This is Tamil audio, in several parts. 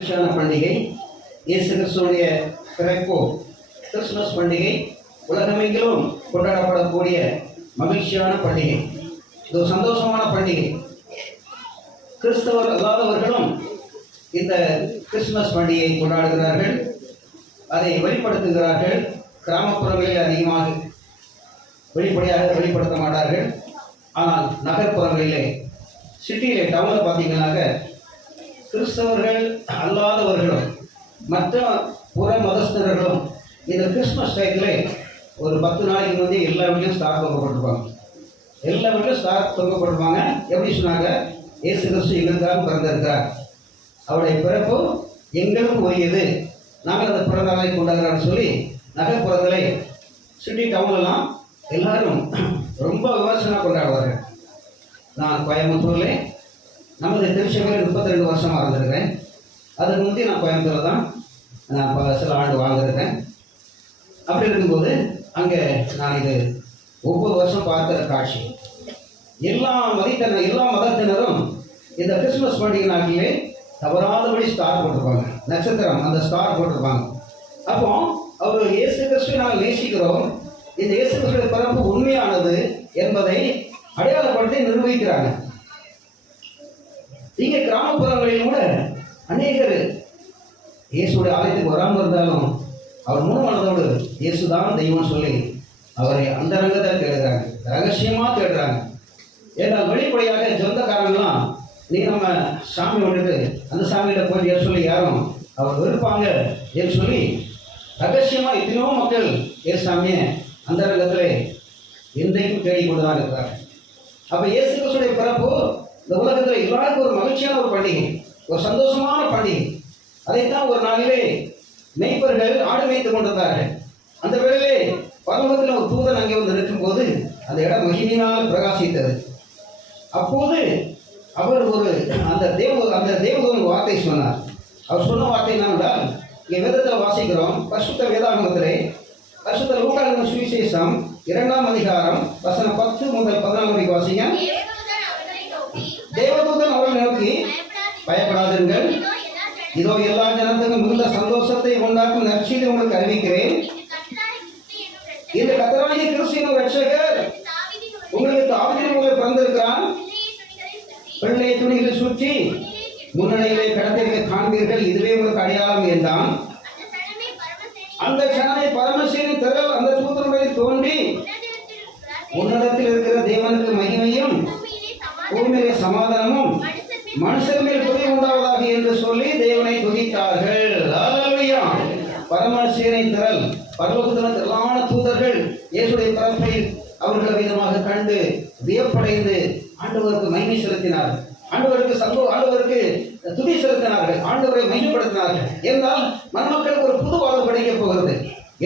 பண்டிகை இயேசு கிறிஸ்துடைய பிறப்பு கிறிஸ்துமஸ் பண்டிகை உலகமெங்கிலும் கொண்டாடப்படக்கூடிய மகிழ்ச்சியான பண்டிகை. இது சந்தோஷமான பண்டிகை. கிறிஸ்தவர் அல்லாதவர்களும் இந்த கிறிஸ்துமஸ் பண்டிகையை கொண்டாடுகிறார்கள், அதை வெளிப்படுத்துகிறார்கள். கிராமப்புறங்களில் அதிகமாக வெளிப்படையாக வெளிப்படுத்த மாட்டார்கள். ஆனால் நகர்ப்புறங்களிலே, சிட்டியிலே, டவுனில் பார்த்தீங்கன்னாக்க கிறிஸ்தவர்கள் அல்லாதவர்களும் மற்ற புற மதஸ்தர்களும் இந்த கிறிஸ்மஸ் டயத்தில் ஒரு 10 நாளைக்கு முந்தைய எல்லா வீட்லையும் ஸ்டார் தொங்கப்பட்டிருப்பாங்க. எல்லா வீட்லையும் ஸ்டார் தொங்கப்பட்டிருப்பாங்க. எப்படி சொன்னாங்க? இயேசு கிறிஸ்து எங்களுக்காக பிறந்திருக்கிறார், அவருடைய பிறப்பு எங்களுக்கு உரியது, நாங்கள் அந்த பிறந்த நாளை கொண்டாடுறான்னு சொல்லி நகர்ப்புறங்களை, சிட்டி டவுன்லாம் எல்லாரும் ரொம்ப விமர்சனமாக கொண்டாடுவார்கள். நான் கோயம்புத்தூரில் நமது திருச்சபையில் 32 வருஷமாக இருந்திருக்கிறேன். அதுக்கு முந்தைய நான் கோயம்புத்தூரில் தான் நான் சில ஆண்டு வாழ்ந்திருக்கேன். அப்படி இருக்கும்போது அங்கே நான் இது ஒவ்வொரு வருஷம் பார்க்கிற காட்சி. எல்லா மதத்தினரும் இந்த கிறிஸ்துமஸ் பண்டிகை நாட்டிலே தவறாதபடி ஸ்டார் போட்டிருப்பாங்க, நட்சத்திரம், அந்த ஸ்டார் போட்டிருப்பாங்க. அப்போ அவர் இயேசு கிறிஸ்துவை நாங்கள் நேசிக்கிறோம், இந்த இயேசு கிறிஸ்துடைய பிறப்பு உண்மையானது என்பதை அடையாளப்படுத்தி நிர்வகிக்கிறாங்க. இங்கே கிராமப்புறங்களில் கூட அநேகர் இயேசுடைய ஆலயத்துக்கு வராமல் இருந்தாலும் அவர் முழு மனதோடு இயேசுதான் தெய்வம் சொல்லி அவரை அந்த ரங்கத்தை தேடுறாங்க, ரகசியமாக தேடுறாங்க. ஏன்னா வெளிப்படையாக சொந்தக்காரங்களாம் நீ நம்ம சாமி விட்டுட்டு அந்த சாமியிட்ட போய் சொல்லி யாரும் அவர் வெறுப்பாங்க என்று சொல்லி ரகசியமாக எத்தனையோ மக்கள் சாமியை அந்த ரங்கத்தில் இன்றைக்கும் தேடிக்கொண்டு தான் இருக்கிறாங்க. அப்போ இயேசு கிறிஸ்துடைய பிறப்பு இந்த உலகத்தில் எல்லாருக்கும் ஒரு மகிழ்ச்சியான ஒரு பண்டிகை, ஒரு சந்தோஷமான பண்டிகை. அதைத்தான் ஒரு நாளிலே மெய்ப்பர்கள் ஆடு மேய்த்து கொண்டிருந்தார்கள். அந்த வேளையிலே பரலோகத்தில் ஒரு தூதன் அங்கே வந்து இருக்கும்போது அந்த இடம் மகிமையினால் பிரகாசித்தது. அப்போது அவர் அந்த தேவதூதன் வார்த்தை சொன்னார். அவர் சொன்ன வார்த்தை என்னவென்றால், இங்கே வேதத்தில் வாசிக்கிறோம், பரிசுத்த வேதாகமத்திலே பரிசுத்த லூக்கா எழுதின சுவிசேஷம் 2ஆம் அதிகாரம் வசனம் 10 முதல் 14 வரைக்கும் வாசிங்க. தேவதூதன் அவர்களை நோக்கி, பயப்படாதீர்கள், இதோ எல்லா ஜனத்துக்கும் மிகுந்த சந்தோஷத்தை உண்டாக்கும் நற்செய்தி உங்களுக்கு அறிவிக்கிறேன். இந்த கர்த்தராகிய கிறிஸ்து என்னும் இரட்சகர் உங்களுக்கு தாவீதின் மூலம் பிறந்திருக்கிறான். பிள்ளை துணிகளை சுற்றி முன்னணியிலே கடத்திலே காண்பீர்கள், இதுவே உங்களுக்கு அடையாளம் என்றான். அந்த கணமே பரமசேனின் திரள் அந்த தூதனுடைய தோன்றி, உன்னதத்தில் இருக்கிற தேவனுக்கு மகிமையும் பூமியிலே சமாதானமும் மனுஷர் மேல் துணை உண்டாவதாக என்று சொல்லி தேவனை துதித்தார்கள். அல்லேலூயா. பரமசேனை திரள், பரலோகத்தின் திரளான தூதர்கள் இயேசுடைய பிறப்பை அவர்கள் விதமாக கண்டு வியப்படைந்து ஆண்டவருக்கு மகிமை செலுத்தினார், ஆண்டவருக்கு துதி செலுத்தினார்கள், ஆண்டவரை மகிமைப்படுத்தினார்கள். என்றால் மணமக்களுக்கு ஒரு புது வாழ்வு கிடைக்கப் போகிறது.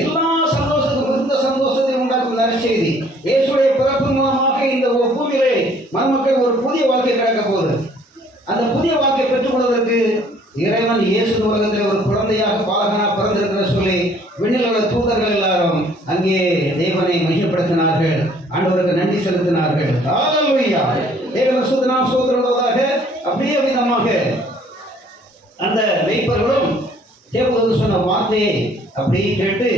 எல்லா சந்தோஷத்துக்கும் மிகுந்த சந்தோஷத்தை உண்டாக்கும் நற்செய்தி இயேசுடைய பிறப்பு மூலமாக இந்த பூமியிலே மணமக்கள் ஒரு புதிய வாழ்க்கை கிடைக்க போகுது. அந்த புதிய வாழ்க்கை பெற்றுக் கொள்வதற்கு இறைவன் இயேசு உலகத்தில் ஒரு குழந்தையாக பாலகனாக பிறந்திருக்கிற சொல்லி விண்ணில் உள்ள தூதர்கள் எல்லாரும் அங்கே தேவனை மையப்படுத்தினார்கள், ஆண்டவருக்கு நன்றி செலுத்தினார்கள். அல்லேலூயா. தேவன் சுத்தனாம் சோதரதாக அப்படியே விதமாக அந்த மெய்ப்பர்களும் தேவதூதன் சொன்ன வார்த்தையை அப்படியே கேட்டு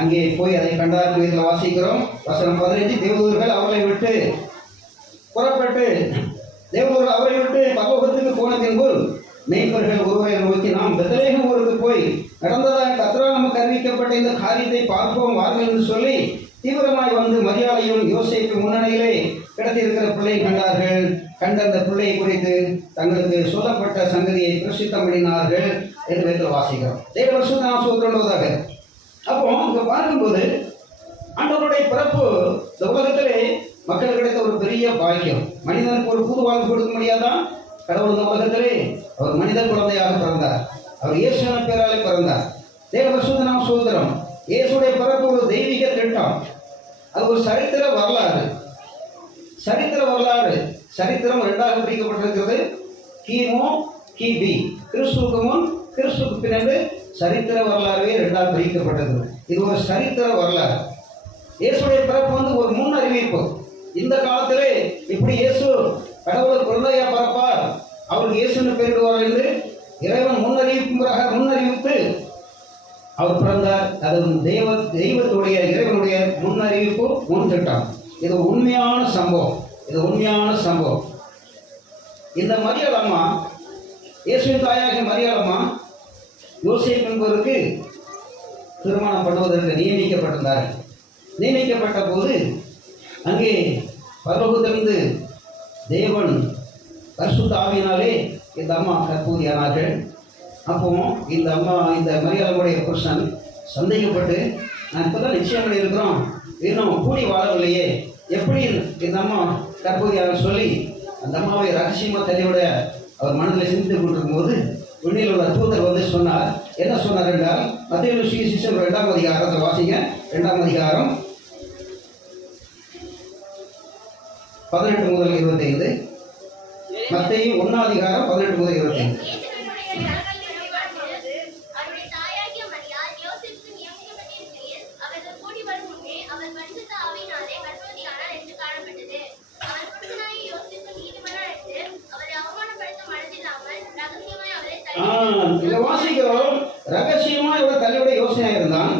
அங்கே போய் அதை கண்டார்கள். இதில் வாசிக்கிறோம் வசனம் 15. தேவதூதர்கள் அவரை விட்டு புறப்பட்டு அவரை விட்டு பரலோகத்துக்கு போன பின்பு மெய்ப்பர்கள் ஒருவரை நோக்கி, நாம் பெத்லகேம் ஊருக்கு போய் நடந்ததாக கர்த்தரால் நமக்கு அறிவிக்கப்பட்ட இந்த காரியத்தை பார்ப்போம் வாருங்கள் என்று சொல்லி தீவிரமாய் வந்து மரியாதையும் யோசேப்பு முன்னணியிலே கிடத்திருக்கிற பிள்ளையை கண்டார்கள். கண்ட அந்த பிள்ளையை குறித்து தங்களுக்கு சொல்லப்பட்ட சங்கதியை பிரசித்தம் பண்ணினார்கள் என்று வேதத்தில் வாசிக்கிறோம். தேவன் சுத்தனாம் சோதரதாக. அப்போ இங்கே பார்க்கும்போது ஆண்டவருடைய பிறப்பு இந்த உலகத்திலே மக்களுக்கு கிடைத்த ஒரு பெரிய பாக்கியம். மனிதனுக்கு ஒரு புது வாழ்வு கொடுக்க முடியாதான்? கடவுள் இந்த உலகத்திலே அவர் மனித குழந்தையாக பிறந்தார், அவர் இயேசுவின் பேராலே பிறந்தார். தேவ சுத்தனாம் சோதரம். இயேசுடைய பிறப்பு ஒரு தெய்வீக திட்டம், அது ஒரு சரித்திர வரலாறு. சரித்திரம் 2ஆக பிரிக்கப்பட்டிருக்கிறது. கிமு, கிபி, கிறிஸ்துவுக்கு முன் கிறிஸ்துவுக்கு பின்னாடி சரித்திர வரலாறுவே 2ஆக பிரிக்கப்பட்டிருக்கிறது. இது ஒரு சரித்திர வரலாறு. இயேசுடைய பிறப்பு ஒரு முன் அறிவிப்பு. இந்த காலத்திலே இப்படி இயேசு கடவுளுக்கு குழந்தையா பிறப்பார், அவருக்கு இயேசுன்னு பேரிடுவார் என்று இறைவன் முன்னறிவிப்பு அவர் பிறந்தார். அது தெய்வத்துடைய இறைவனுடைய முன்னறிவிப்பு, முன் திட்டம். இது உண்மையான சம்பவம். இந்த மரியாள் அம்மா, இயேசுவின் தாயாகிய மரியாள் அம்மா யோசேப்பு என்பவருக்கு திருமணம் பண்ணுவதற்கு நியமிக்கப்பட்ட போது அங்கே பரலோகத்திலிருந்து தேவன் பரிசுத்த ஆவியினாலே இந்த அம்மா கற்பூதியானார்கள். அப்போ இந்த மரியாளுடைய புருஷன் சந்தேகப்பட்டு, நான் இப்போதான் நிச்சயம் பண்ணியிருக்கிறோம், இன்னும் கூடி வாழவில்லையே, எப்படி இந்த அம்மா கற்பூதியான சொல்லி அந்த அம்மாவை ரகசியமாக தள்ளிவிட அவர் மனதில் சிந்தித்துக் கொண்டிருக்கும் போது விண்ணில் உள்ள தூதர் வந்து சொன்னார். என்ன சொன்னார் என்றால், மத்தேயு சுவிசேஷம் 2ஆம் அதிகாரத்தை வாசிங்க. 2ஆம் அதிகாரம் 18 முதல் 25. மத்தேயு 1ஆம் அதிகாரம் 18 முதல் 25. இதை வாசிக்கிறோம். ரகசியமா இவர் தள்ளிவிட யோசனை இருந்தான்.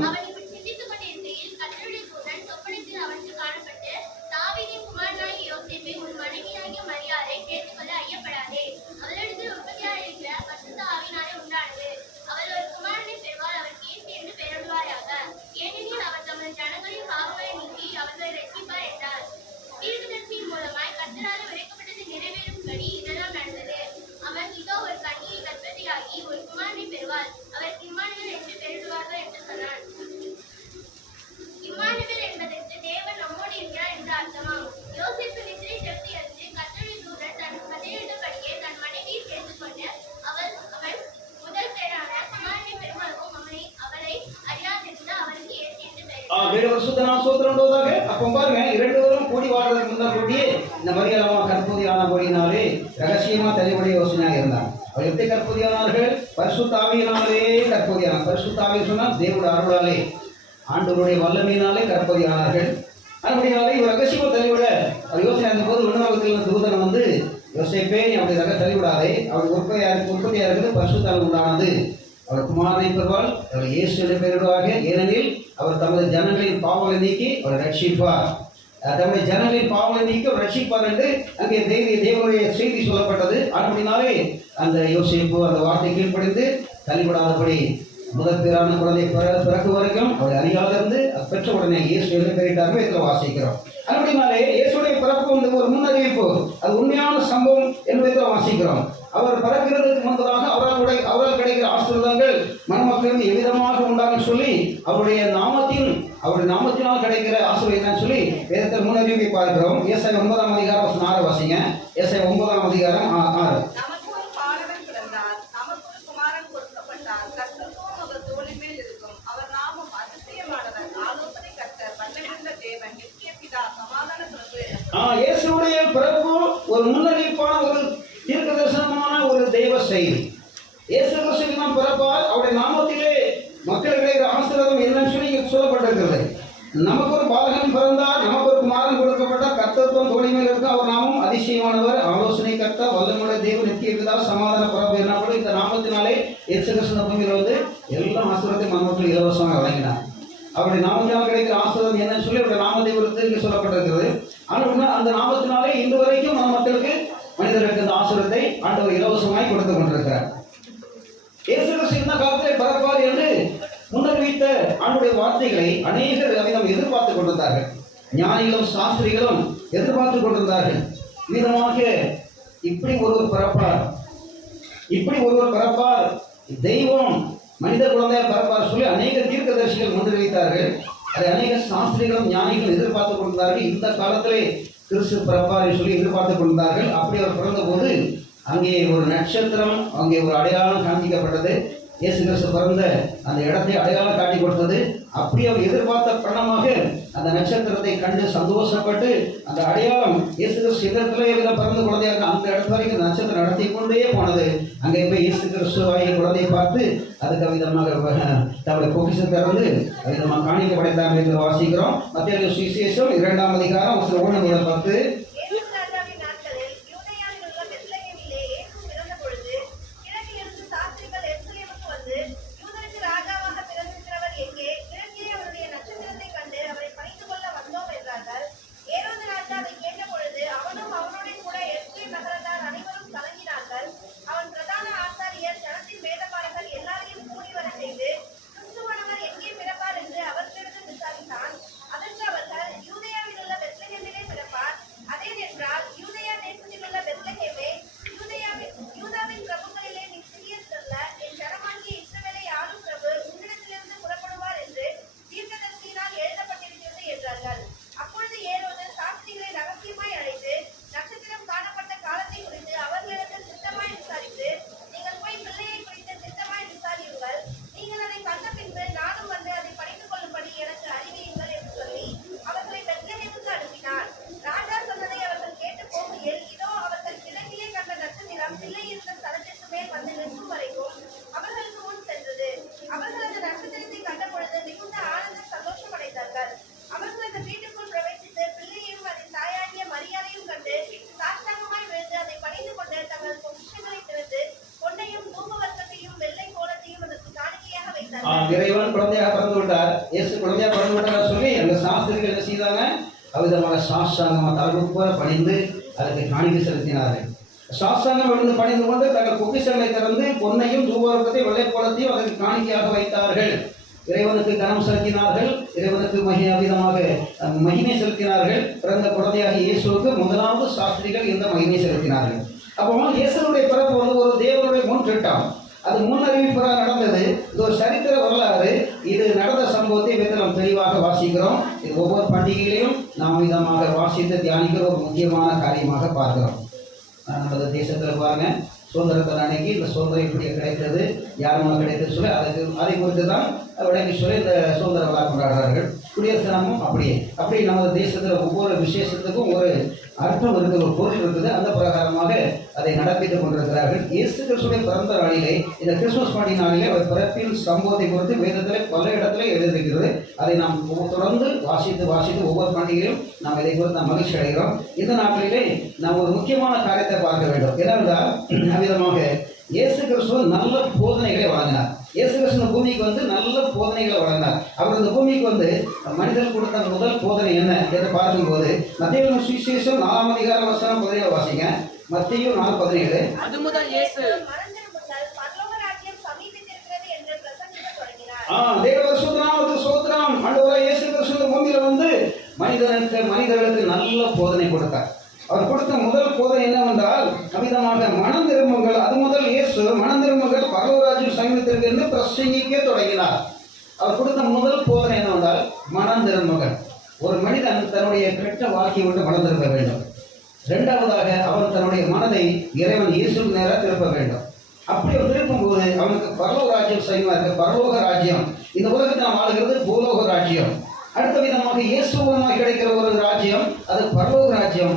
அப்போ பாருங்க, 2 பேரும் கூடி வாழ்றதுக்கு முன்னாடியே இந்த மரியாள் அம்மா கற்பூதியான போடினாலே ரகசியமா தள்ளிவிட யோசனையாக இருந்தார். அவர் எப்படி கற்பூதியானார்கள்? பரிசுத்த ஆவியினாலே கற்பூதியானார். பரிசுத்த ஆவி சொன்னால் தேவனுடைய அருளாலே, ஆண்டவருடைய வல்லமையினாலே கற்பூதியானார்கள். அப்படினாலே இவர் ரகசியமா தள்ளிவிட அவர் யோசனை இருந்த போது விண்ணகத்தில் தூதன் வந்து, யோசேப்பே, நீ அப்படி தள்ளிவிடாதே, அவர் உற்பத்தியாக இருக்கிறது பரிசுத்தால் உண்டானது, அவர் குமாரனை பெறுவாள், அவர் இயேசு என்று பெயரிடுவாங்க. ஏனெனில் அவர் தமது ஜனங்களின் பாவங்களை நீக்கி அவர் ரட்சிப்பார். தம்முடைய ஜனங்களின் பாவங்களை நீக்கி அவர் ரட்சிப்பார் என்று அங்கே தேவனுடைய செய்தி சொல்லப்பட்டது. அப்படினாலே அந்த யோசேப்பு அந்த வார்த்தை கீழ்ப்படிந்து தள்ளிவிடாதபடி முதல் பேரான குழந்தை பிறக்கும் வரைக்கும் அவர் அறியாதிருந்து பெற்ற உடனே இயேசு என்று பெயரிட்டார்கள். இதில் வாசிக்கிறோம். அப்படினாலே இயேசுடைய பிறப்பு வந்து ஒரு முன்னறிவிப்பு, அது உண்மையான சம்பவம் என்பதை வாசிக்கிறோம். அவர் பிறக்கிறதுக்கு முன்பதாக அவரால் கிடைக்கிற ஆசீர்வாதங்கள் மணமக்களுக்கு எவ்விதமாக உண்டாகும் சொல்லி அவருடைய நாமத்தினால் கிடைக்கிற ஆசீர்வாதம் சொல்லி வேதத்தில் முன்னறிவிப்பை பார்க்கிறோம். ஏசாயா 9ஆம் அதிகாரம் 6 வாசிங்க. ஏசாயா 9ஆம் அதிகாரம் 6. இயேசுடைய பிறப்பு ஒரு முன்னறிவிப்பான ஒரு தீர்க்க தரிசனமான ஒரு தெய்வ செய்தி. இயேசு கிறிஸ்து நாம் பிறப்பார், அவருடைய நாமத்திலே மக்கள் கிடைக்கிற ஆசீர்வாதம் என்னன்னு சொல்லி சொல்லப்பட்டிருக்கிறது. நமக்கு ஒரு பாலகன் பிறந்தார், நமக்கு ஒரு குமாரன் கொடுக்கப்பட்டார், கர்த்தத்துவம் தோழி மேல் இருக்கும், அவர் நாமம் அதிசயமானவர், ஆலோசனை கர்த்தர், வல்லமையுள்ள தேவன், நித்திய பிதா, சமாதான பிரபு என்னப்படும். இந்த நாமத்தினாலே இயேசு கிறிஸ்து பூமியில் வந்து எல்லா ஆசீர்வாதத்தையும் மனமக்கள் இலவசமாக வழங்கினார். அவருடைய நாமத்தினால் கிடைக்கிற ஆசீர்வாதம் என்னன்னு சொல்லி அவருடைய நாமத்தை குறித்து இங்கே சொல்லப்பட்டிருக்கிறது. ஆனால் அந்த நாமத்தினாலே இன்று வரைக்கும் நம்ம மக்களுக்கு மனிதர்களுக்கு இந்த ஆசீர்வாதத்தை ஆண்டவர் இலவசமாய் கொடுத்து கொண்டிருக்கிறார். இயேசு கிறிஸ்து இந்த காலத்தில் பிறப்பார் என்று முன்னறிவித்த ஆண்டுடைய வார்த்தைகளை அநேகர் அவிதம் எதிர்பார்த்து கொண்டிருந்தார்கள். ஞானிகளும் சாஸ்திரிகளும் எதிர்பார்த்து கொண்டிருந்தார்கள். விதமாக இப்படி ஒருவர் பிறப்பார், தெய்வம் மனித குழந்தையா பிறப்பார் சொல்லி அநேக தீர்க்கதரிசிகள் முன்னிறுவித்தார்கள். அதை அநேக சாஸ்திரிகளும் ஞானிகளும் எதிர்பார்த்து கொண்டிருந்தார்கள். இந்த காலத்திலே கிறிஸ்து பிறப்பாரை சொல்லி எதிர்பார்த்து கொண்டிருந்தார்கள். அப்படி அவர் பிறந்த போது அங்கே ஒரு நட்சத்திரம், அங்கே ஒரு அடையாளம் காண்பிக்கப்பட்டது. இயேசு கிறிஸ்து பிறந்த அந்த இடத்தை அடையாளம் காட்டி கொடுத்தது. அப்படி அவர் எதிர்பார்த்த பணமாக அந்த நட்சத்திரத்தை கண்டு சந்தோஷப்பட்டு அந்த அடையாளம் இயேசு கிறிஸ்து இடத்துல பிறந்த குழந்தையாக அந்த இடத்து வரைக்கும் நட்சத்திரம் நடத்தி கொண்டே போனது. அங்கே போய் இயேசு கிறிஸ்துவாகிய குழந்தையை பார்த்து அதுக்கு விதமாக தன்னுடைய பொக்கிஷத்தை திறந்து விதமாக காணிக்க படைத்தாங்க என்று வாசிக்கிறோம். மத்தேயு சுவிசேஷம் 2ஆம் அதிகாரம் 1 முதல் 10. இறைவன் குழந்தையாக பிறந்து விட்டார், இயேசு குழந்தையாக பிறந்து விட்டார் சொல்லி அந்த சாஸ்திரிகள் என்ன செய்தாங்க? அவ்விதமாக சாஷ்டாங்கமாக தலைமுறை பணிந்து அதற்கு காணிக்கை செலுத்தினார்கள். சாஷ்டாங்கம் விழுந்து பணிந்து கொண்டு தங்கள் பொக்கிஷங்களை திறந்து பொன்னையும் தூபவர்க்கத்தை வெள்ளைப்போளத்தையும் அதற்கு காணிக்கையாக வைத்தார்கள். இறைவனுக்கு கனம் செலுத்தினார்கள், இறைவனுக்கு அவ்விதமாக மகிமை செலுத்தினார்கள். பிறந்த குழந்தையாக இயேசுவுக்கு முதலாவது சாஸ்திரிகள் இந்த மகிமை செலுத்தினார்கள். அப்போ இயேசுடைய பிறப்பு வந்து ஒரு தேவனுடைய முன் திட்டம், அது முன்னறிவிப்பாக நடந்தது. இது ஒரு சரித்திர வரலாறு. இது நடந்த சம்பவத்தை இதை நாம் தெளிவாக வாசிக்கிறோம். இது ஒவ்வொரு பண்டிகைகளையும் நாம் விதமாக வாசித்து தியானிக்கிற ஒரு முக்கியமான காரியமாக பார்க்கிறோம். நமது தேசத்தில் பாருங்க, சுதந்திரத்தின் அன்னைக்கு இந்த சுதந்திரம் இப்படி கிடைத்தது, யார் மூலம் கிடைத்தது சொல்லி அதை குறித்து தான் விளங்கி சொல்லி இந்த சுதந்திர விழா கொண்டாடுறார்கள். குடியரசு தினமும் அப்படி நமது தேசத்தில் ஒவ்வொரு விசேஷத்துக்கும் ஒரு அர்த்தம் இருக்குது, ஒரு பொருள் இருக்குது. அந்த பிரகாரமாக அதை நடப்பித்துக் கொண்டிருக்கிறார்கள். இயேசு கிறிஸ்துவின் பிறந்த நாளிலே, இந்த கிறிஸ்துமஸ் பண்டிகை நாளிலே அவர் பிறப்பின் சம்பவத்தை குறித்து வேதத்தில் பல இடத்துல எழுதியிருக்கிறது. அதை நாம் தொடர்ந்து வாசித்து ஒவ்வொரு பண்டிகையிலும் நாம் இதை குறித்து நாம் மகிழ்ச்சி அடைகிறோம். இந்த நாட்களிலே நாம் ஒரு முக்கியமான காரியத்தை பார்க்க வேண்டும். என்னவென்றால், அவ்விதமாக இயேசு கிறிஸ்து நல்ல போதனைகளை வழங்கினார். இயேசு கிறிஸ்து பூமிக்கு வந்து நல்ல போதனைகளை வழங்கினார். அவர் இந்த பூமிக்கு வந்து மனிதன் கொடுத்த முதல் போதனை என்ன என்று பார்க்கும்போது, மத்தேயு சுவிசேஷம் 4ஆம் அதிகாரம் வசனம் 17 வாசிங்க. மத்தேயு 4:17. அது முதல் இயேசு சோத்ரம் ஆண்டவராகிய இயேசு கிறிஸ்து பூமியில வந்து மனிதர்களுக்கு நல்ல போதனை கொடுத்தார். அவர் கொடுத்த முதல் போதனை என்னவென்றால், அமிதமாக மனம் திரும்புங்கள். அது முதல் இயேசு மனம் திரும்புங்கள், பரலோகராஜ்யம் சமீபத்திற்கு என்று பிரசங்கிக்க தொடங்கினார். அவர் கொடுத்த முதல் போதனை என்னவென்றால், மனம் திரும்புங்கள். ஒரு மனிதன் தன்னுடைய கெட்ட வாழ்க்கையை விட்டு மனம் திரும்ப வேண்டும். இரண்டாவதாக அவன் தன்னுடைய மனதை இறைவன் இயேசுக்கு நேராக திருப்ப வேண்டும். அப்படி அவர் திருப்பும்போது அவனுக்கு பரலோக ராஜ்யம் சமீபமாக, பரலோக ராஜ்யம் இந்த உலகத்தில் நாம் ஆளுகிறது பூலோக ராஜ்யம். அடுத்த விதமாக இயேசு மூலமாக கிடைக்கிற ஒரு ராஜ்யம், அது பரலோக ராஜ்யம்.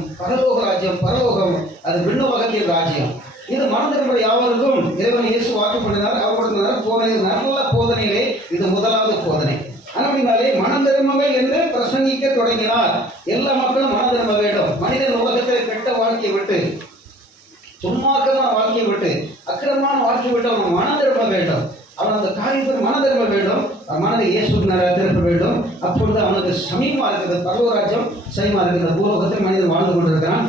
பரலோகம் அது விண்ணுலகத்தின் ராஜ்யம். இது மனதிற்குரிய யாவருக்கும் இறைவன் இயேசு வாக்கு பண்ணினார். அவருடைய நல்ல போதனையிலே இது முதலாவது போதனை. அப்படினாலே மனம் திரும்புங்கள் என்று பிரசங்கிக்க தொடங்கினார். எல்லா மக்களும் மனம் திரும்ப வேண்டும். மனிதன் உலகத்தில் கெட்ட வாழ்க்கையை விட்டு, துன்மார்க்கமான வாழ்க்கையை விட்டு, அக்கிரமான வாழ்க்கையை விட்டு அவன் மனம் திரும்ப வேண்டும். அவன் அந்த காரியத்தில் மனம் திரும்ப வேண்டும். மனதை இயேசுக்கு நேராக திருப்ப வேண்டும். அப்பொழுது அவனுக்கு சமீபமாக இருக்கிறது பரலோகராஜ்யம், சமீபமாக இருக்கிற பூலோகத்தில் மனிதன் வாழ்ந்து கொண்டிருக்கிறான்.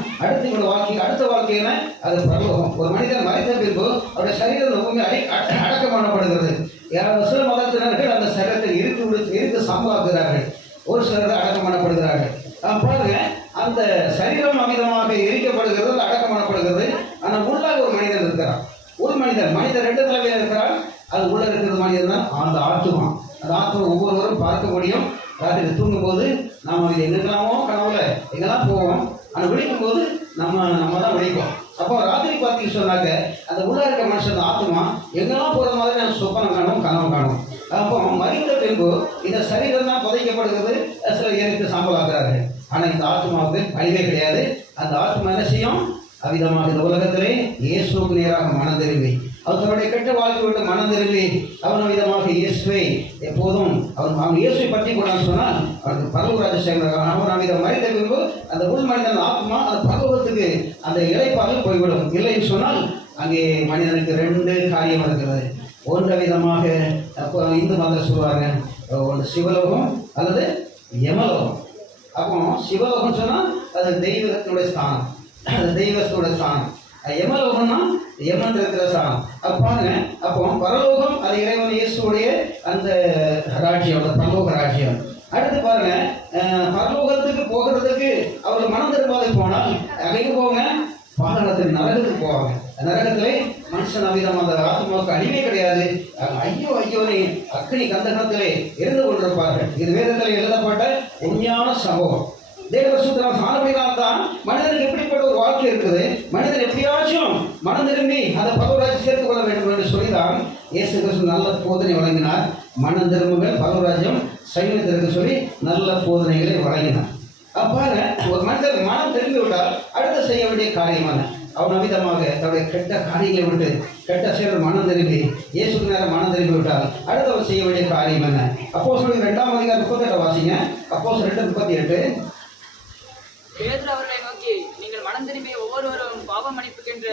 அடுத்த வாழ்க்கையில அது பரலோகம். ஒரு மனிதன் மறைத்த பின்பு அவருடைய சரீரம் எப்பவுமே அடக்கம் பண்ணப்படுகிறது. சில மதத்தினர்கள் அந்த சரீரத்தை இருக்கு சம்பாக்குகிறார்கள், ஒரு சிலர் அடக்கம் பண்ணப்படுகிறார்கள். பாருங்க, அந்த சரீரம் அமிதமாக எரிக்கப்படுகிறது, அடக்கம் பண்ணப்படுகிறது. ஆனால் உள்ளாக ஒரு மனிதன் இருக்கிறான். ஒரு மனிதன் ரெண்டு தலைமையில் இருக்கிறான். அது உள்ள இருக்கிறது மனிதன் தான் அந்த ஆத்மா. அந்த ஆத்மா ஒவ்வொருவரும் பார்க்க முடியும். ராத்திரி தூங்கும்போது நாம் அது எங்கெல்லாமோ கனவுல எங்கெல்லாம் போவோம். ஆனால் விழிக்கும் போது நம்ம தான் விழிப்போம். அப்போ ராத்திரி பார்த்தீங்கன்னு சொன்னாக்க அந்த உள்ள இருக்க மனுஷன் ஆத்மா எங்கெல்லாம் போகிற மாதிரி நம்ம சொப்பனம் காணும், கனவு காணும். அப்போ மறித்த பின்பு இந்த சரீரம் தான் புதைக்கப்படுகிறது, சிலர் எரித்து சாம்பலாக்குறார்கள். ஆனால் இந்த ஆத்மாவுக்கு அழிவே கிடையாது. அந்த ஆத்மா என்ன செய்யும்? அவ்விதமாக இந்த உலகத்திலே இயேசுக்கு நேராக மனம் திரும்பி, அவர் தன்னுடைய கெட்ட வாழ்க்கை விட்டு மனம் திரும்பி அவன் விதமாக இயேசுவை எப்போதும் அவன் இயேசுவை பற்றி கொண்டான்னு சொன்னால் அவனுக்கு பரலோகராஜ சேர்ந்தார். அவன் அவ்விதம் மறைத்த பின்பு அந்த உள் மனிதன் ஆத்மா அந்த பரலோகத்துக்கு அந்த இளைப்பாக போய்விடும். இல்லைன்னு சொன்னால் அங்கே மனிதனுக்கு ரெண்டு காரியம் இருக்கிறது. ஒன்ற விதமாக இந்து மதத்தில் சொல்லுவாங்க, ஒன்று சிவலோகம் அல்லது யமலோகம். அப்போ சிவலோகம் சொன்னால் அது தெய்வத்தினுடைய ஸ்தானம், அது தெய்வத்தோட ஸ்தானம். யமலோகம்னா யமன் இருக்கிற ஸ்தானம். அப்போ பாருங்க, அப்போ பரலோகம் அது இறைவன் இயேசுடைய அந்த ராஜ்யம், அந்த பரலோக ராஜ்யம். அடுத்து பாருங்க, பரலோகத்துக்கு போகிறதுக்கு அவர் மனம் திரும்பாது போனால் அங்கே போங்க, பாதாளத்தில் நரகத்துக்கு போவாங்க. நரகத்திலே மனுஷன் அவ்விதம் அந்த ஆத்மாவுக்கு அழிவே கிடையாது. ஐயோனே அக்னி கந்தகத்திலே இருந்து கொண்டிருப்பார்கள். இது வேதத்தில் எழுதப்பட்ட உண்மையான சம்பவம். தேவசூத்திரம் சாணப்படினால்தான் மனிதனுக்கு எப்படிப்பட்ட ஒரு வாழ்க்கை இருக்குது. மனிதன் எப்படியாச்சும் மனம் திரும்பி அதை பரலோகராஜ்யம் சேர்த்துக் கொள்ள வேண்டும் என்று சொல்லிதான் இயேசு கிறிஸ்து நல்ல போதனை வழங்கினார். மனம் திரும்புங்கள், பரலோகராஜ்யம் சைவத்திற்கு சொல்லி நல்ல போதனைகளை வழங்கினார். அப்பாரு ஒரு மனிதன் மனம் திரும்பி விட்டால் அடுத்து செய்ய வேண்டிய காரியமான அவன் அமிதமாக தன்னுடைய கெட்ட காரியங்களை விட்டு கெட்ட செயல் மனம் திரும்பி இயேசுக்கு நேரம் மனம் திரும்பி விட்டால் அடுத்து அவன் செய்ய வேண்டிய காரியம் என்ன? அப்போஸ்தலர் 2ஆம் அதிகாரம் 38 வாசிங்க. அப்போஸ்தலர் 2:38. பேதுரு அவர்களை நோக்கி, நீங்கள் மனம் திரும்பி ஒவ்வொருவரும் பாவ மன்னிப்புக்கென்று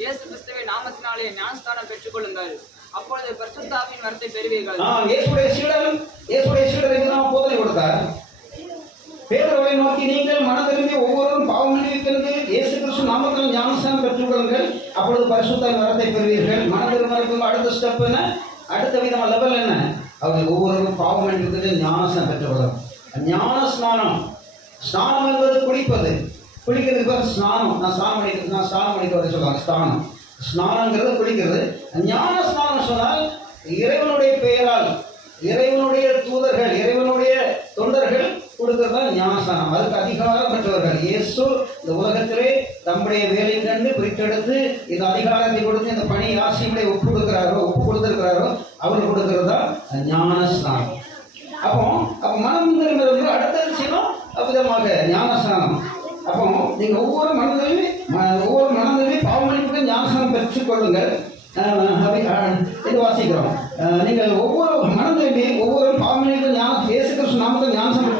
இயேசு கிறிஸ்துவின் நாமத்தினாலே ஞானஸ்தானம் பெற்றுக் கொள்ளுங்கள். அப்பொழுது பரிசுத்தாவின் வரத்தை பெறுவீர்கள். இயேசுடைய சீடருக்கு தான் போதனை கொடுத்தார். பேதுருவை நோக்கி, நீங்கள் மனம் திரும்பி ஒவ்வொருவரும் பாவம் மன்னிப்புக்கு இயேசு கிறிஸ்து நாமத்தில் ஞானஸ்நானம் பெற்றுக்கொள்ளுங்கள், அப்பொழுது பரிசுத்தாவின் வரத்தை பெறுவீர்கள். மனம் திரும்புவதற்கு அடுத்த ஸ்டெப் என்ன, அடுத்த விதமான லெவல் என்ன, அவர்கள் ஒவ்வொருவரும் பாவம் மன்னிப்புக்கு ஞானஸ்நானம் பெற்றுக்கொள்ளும். ஞானஸ்நானம், ஸ்நானம் என்பது குளிப்பது, குளிக்கிறதுக்கு பேர் ஸ்நானம். நான் ஸ்நானம் பண்ணிட்டு சொல்லுவாங்க ஸ்நானம். ஸ்நானங்கிறது குளிக்கிறது. ஞான ஸ்நானம் சொன்னால் இறைவனுடைய பெயரால் இறைவனுடைய தூதர்கள், இறைவனுடைய தொண்டர்கள் கொடுக்கிறதா ஞானஸ்நானம். அதுக்கு அதிகாரம் பெற்றவர்கள். இயேசு இந்த உலகத்திலே தம்முடைய வேலை கண்டு பிரித்தெடுத்து இந்த அதிகாரத்தை கொடுத்து இந்த பணி ஆசியமுடைய ஒப்பு கொடுத்திருக்கிறாரோ அவர் கொடுக்கிறதா ஞானஸ்நானம். அப்போ மனம் திரும்புறது அடுத்த விஷயம் அவ்விதமாக ஞானஸ்நானம். அப்போ நீங்க ஒவ்வொரு மனதிலுமே பாவமளிப்புக்கு ஞானஸ்நானம் பெற்றுக் கொள்ளுங்கள். இது வாசிக்கிறோம். நீங்கள் ஒவ்வொரு மனதிலுமே ஒவ்வொரு பாவமளிப்பு இயேசு கிறிஸ்து நாமத்தில் ஞானஸ்நானம்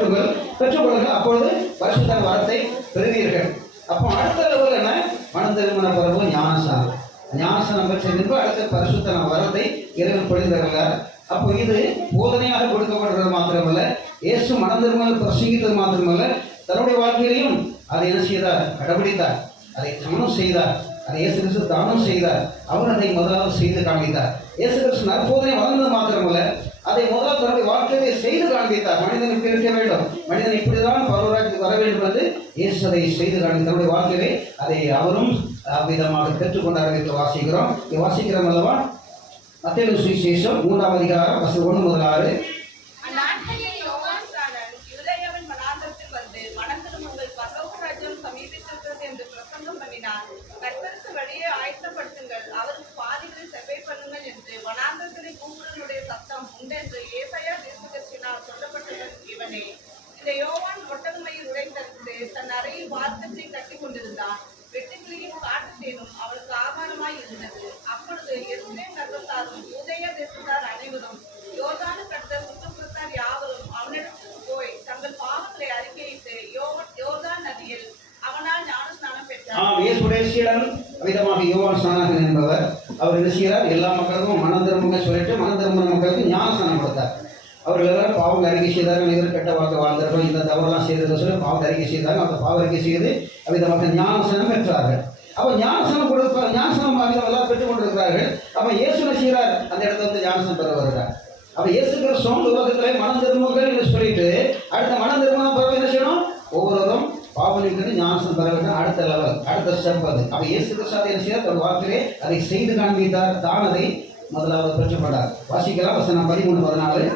பெற்றுக்கொள்ளுங்கள், அப்பொழுது பரிசுத்த வரத்தை பெறுவீர்கள். அப்போ அடுத்த லெவல் என்ன, மனம் திரும்பின பிறகு ஞானஸ்நானம் பெற்ற பின்பு அடுத்த பரிசுத்த வரத்தை இறைவன் பொழிந்தார்கள். அப்போ இது போதனையாக கொடுக்கப்படுறது மாத்திரமல்ல, இயேசு மனம் திரும்பல் பிரசங்கித்தது மாத்திரமல்ல, தன்னுடைய வாழ்க்கையிலையும் அதை என்ன செய்தார், கடைபிடித்தார், அதை சமணம் செய்தார். அதை இயேசு கிறிஸ்து தானம் செய்தார். அவர் அதை முதலாவது செய்து காண்பித்தார். இயேசு கிறிஸ்து நற்போதனை வளர்ந்தது மாத்திரமல்ல, அதை முதலாவது தன்னுடைய வாழ்க்கையை செய்து காண்பித்தார். மனிதன் இப்படி இருக்க வேண்டும், மனிதன் இப்படிதான் பரவராஜ்யத்துக்கு வர வேண்டும் என்று இயேசு அதை செய்து காண்பி தன்னுடைய வாழ்க்கையை அதை அவரும் விதமாக பெற்றுக்கொண்டார் என்று வாசிக்கிறோம். வாசிக்கிறோம் அல்லவா? மத்தேயு சுவிசேஷம் 3ஆம் அதிகாரம் 1 முதல் 6. கர்த்தருக்கு வழியை ஆயத்தப்படுத்துங்கள், அவருக்கு பாதைகளை செவ்வாய் பண்ணுங்கள் என்று வனாந்தரத்திலே கூப்பிடுவனுடைய சத்தம் உண்டென்று ஏசாயா தீர்க்கதரிசியினால் சொல்லப்பட்டது இவனே. இந்த யோவான் ஒட்டகமையில் உடைந்தெடுத்து தன் அறையில் வார்த்தத்தை கட்டி கொண்டிருந்தான். வெட்டுக்கிளியும் காட்டுத்தேனும் அவளுக்கு ஆகாரமாய் இருந்தது. அப்பொழுது எருசலேம் நகரத்தாரும் யூதேயா தேசத்தார் அனைவரும் யோர்தானு கர்த்தர் சுற்றுப்புறத்தார் யாவரும் அவனிடத்துக்கு போய் தங்கள் பாவங்களை அறிக்கையிட்டு யோர்தான் நதியில் அவனால் ஞானஸ்நானம் பெற்றார். இயேசுடைய சீடன் விதமாக யோவான் ஸ்நானகன் என்பவர் அவர் என்ன செய்கிறார், எல்லா மக்களுக்கும் மனம் திரும்புங்க சொல்லிட்டு மனம் திரும்பின மக்களுக்கு ஞானஸ்நானம் கொடுத்தார். அவர்கள் எல்லாரும் பாவம் அறிக்கை செய்தார்கள், இவர் கெட்ட வாழ்க்கை வாழ்ந்தார்கள், இந்த தவறெல்லாம் செய்தது சொல்லி பாவம் அறிக்கை செய்தார்கள். அந்த பாவ அறிக்கை செய்து விதமாக ஞானஸ்நானம் பெற்றார்கள். அப்போ ஞானஸ்நானம் கொடுப்பார், ஞானஸ்நானம் எல்லாம் பெற்றுக் கொண்டிருக்கிறார்கள். அப்போ இயேசு என்ன செய்கிறார், அந்த இடத்துல வந்து ஞானஸ்நானம் பெற வருகிறார். அப்போ இயேசு கிறிஸ்து உலகத்திலே மனம் திரும்புங்கள் என்று சொல்லிட்டு அடுத்த மனம் திரும்பின பிறகு என்ன செய்யணும், ஒவ்வொருவரும் பாவனிக்கு ஞானஸ்நானம் பெற வேண்டும். அடுத்த லெவல், அடுத்த ஸ்டெப் அது. அப்போ இயேசு கிறிஸ்து என்ன செய்தார், தன் வாழ்க்கையிலே அதை செய்து காண்பித்தார், தான் அதை முதலாவது பெற்றுக்கொண்டார். வாசிக்கலாம் வசனம் 13-14.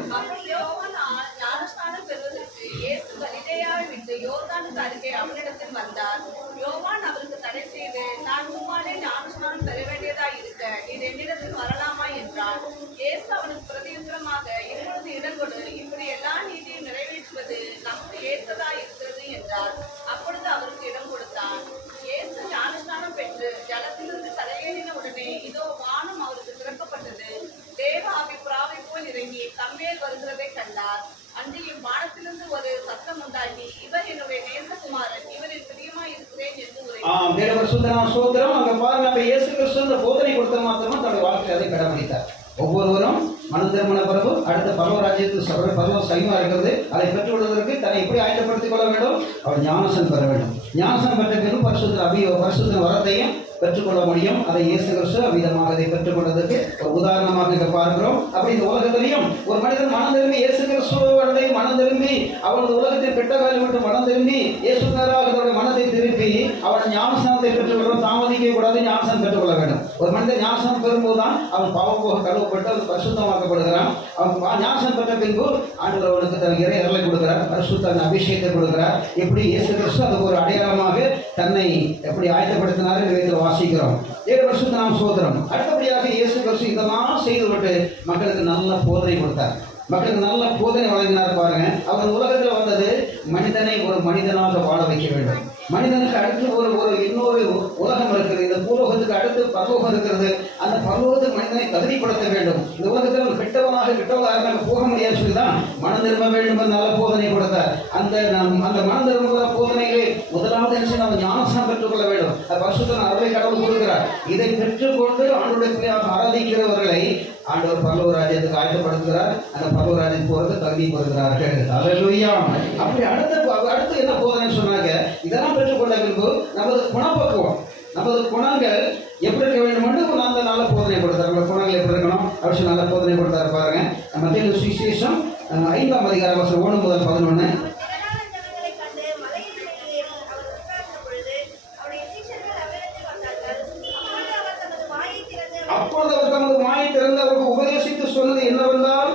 அவனிடத்தில் வந்தார். யோவான் அவருக்கு தடை செய்து, நான் உம்மாலே ஞானஸ்நானம் பெற வேண்டியதாய் இருக்க இது என்னிடத்தில் வரலாமா என்றான். இயேசு அவனுக்கு பிரதியுத்தரமாக, இப்பொழுது இடம் கொடு, இப்படி எல்லா நீதியும் நிறைவேற்றுவது நமக்கு ஏற்றதாய் இருக்கிறது என்றார். அப்பொழுது அவருக்கு இடம் கொடுத்தான். இயேசு ஞானஸ்நானம் பெற்று ஜலத்திலிருந்து தலையேறின உடனே இதோ வானம் அவருக்கு திறக்கப்பட்டது. தேவ ஆவி புறாவை போல் இறங்கி தம்மேல் வருகிறதை கண்டார். அன்றையும் வானத்திலிருந்து ஒரு சத்தம் உண்டாகி, இவர் என்னுடைய நேசகுமாரன், இவரின் பிரியமா இருக்கிறேன் என்று உரைத்தார். அங்க பாருங்க, இயேசு கிறிஸ்து போதனை கொடுத்த மாத்திரமா தன்னுடைய வாழ்க்கையை அதை கடைபிடித்தார். ஒவ்வொருவரும் மனம் திரும்பின பிறகு அடுத்த பரவராஜ்யத்துக்கு பரவ சைமா இருக்கிறது, அதை பெற்றுக்கொள்வதற்கு தன்னை எப்படி ஆயத்தப்படுத்திக் கொள்ள வேண்டும், அவர் ஞானஸ்நானம் பெற வேண்டும். ஞானஸ்நானம் பெற்ற பிறகு பரிசுத்த வரத்தையும் பெற்றுக்கொள்ள முடியும். அதை இயேசு கிறிஸ்து அவ்விதமாக அதை பெற்றுக்கொண்டதற்கு ஒரு உதாரணமாக இங்க பார்க்கிறோம். அப்படி இந்த உலகத்திலையும் ஒரு மனிதன் மனம் திரும்பி இயேசு கிறிஸ்துவை மனம் திரும்பி அவனது உலகத்தின் கெட்ட காலை விட்டு மனம் திரும்பி இயேசு நேராக மனதை திருப்பி அவன் ஞானஸ்நானத்தை பெற்றுக்கொள்ளும், தாமதிக்க கூடாது, ஞானஸ்நானம் பெற்றுக்கொள்ள வேண்டும். ஒரு மனிதன் ஞானஸ்நானம் பெறும்போதுதான் அவன் பாவப்போக கழுவப்பட்டு அவன் பரிசுத்தமாக்கப்படுகிறான். அவன் ஞானஸ்நானம் பெற்ற பின்பு ஆண்டவர் அவனுக்கு தன் இறையர்களை கொடுக்கிறார், பரிசுத்த அபிஷேகத்தை கொடுக்கிறார். எப்படி இயேசு கிறிஸ்து அதுக்கு ஒரு அடையாளமாக தன்னை எப்படி ஆயத்தப்படுத்தினார் என்று வாசிக்கிறோம். ஏழு வருஷத்துக்கு நாம் சோதரம். அடுத்தபடியாக இயேசு கிறிஸ்து இதெல்லாம் செய்துவிட்டு மக்களுக்கு நல்ல போதனை கொடுத்தார், மக்களுக்கு நல்ல போதனை வழங்கினார். பாருங்க, அவர் உலகத்தில் வந்தது மனிதனை ஒரு மனிதனாக வாழ வைக்க வேண்டும். மனிதனுக்கு அடுத்து ஒரு இன்னொரு உலகம் இருக்கிறது, இந்த பூலோகத்துக்கு அடுத்து பரலோகம் இருக்கிறது. அந்த பரலோகத்துக்கு மனிதனை தகுதிப்படுத்த வேண்டும். இந்த உலகத்தில் ஒரு கெட்டவனாக தூரமாக கிட்டவா இருந்தாங்க போக முடியாது சொல்லிதான் மனம் திரும்ப வேண்டும் என்ற நல்ல போதனை கொடுத்தார். அந்த மனம் திரும்புகிற போதனையிலே முதலாவது என்ன நம்ம ஞானஸ்நானம் பெற்றுக்கொள்ள வேண்டும். பரிசுத்த அருளை கடவுள் கொடுக்கிறார். இதை பெற்றுக்கொண்டு ஆண்டவருடைய ஆராதிக்கிறவர்களை ஆண்டவர் பரலோக ராஜ்யத்துக்கு ஆயத்தப்படுத்துகிறார். அந்த பரலோக ராஜ்யத்துக்கு போறது தகுதி கொடுக்கிறார்கள். அல்லேலூயா. அப்படி அடுத்து என்ன போதனை சொன்னாங்க, இதெல்லாம் பெற்றுக்கொண்ட பின்பு நமது குணப்பக்குவம், நமது குணங்கள் எப்படி இருக்க வேண்டும் என்று நல்ல நல்ல போதனை கொடுத்தார். நம்ம குணங்கள் எப்படி இருக்கணும் அவசியம் நல்ல போதனை கொடுத்தாரு பாருங்க. மத்தேயு சுவிசேஷம் 5ஆம் அதிகாரம் 1 முதல் 11. அப்பொழுது அவர் தமது வாயை திறந்து அவருக்கு உபதேசித்து சொன்னது என்னவென்றால்,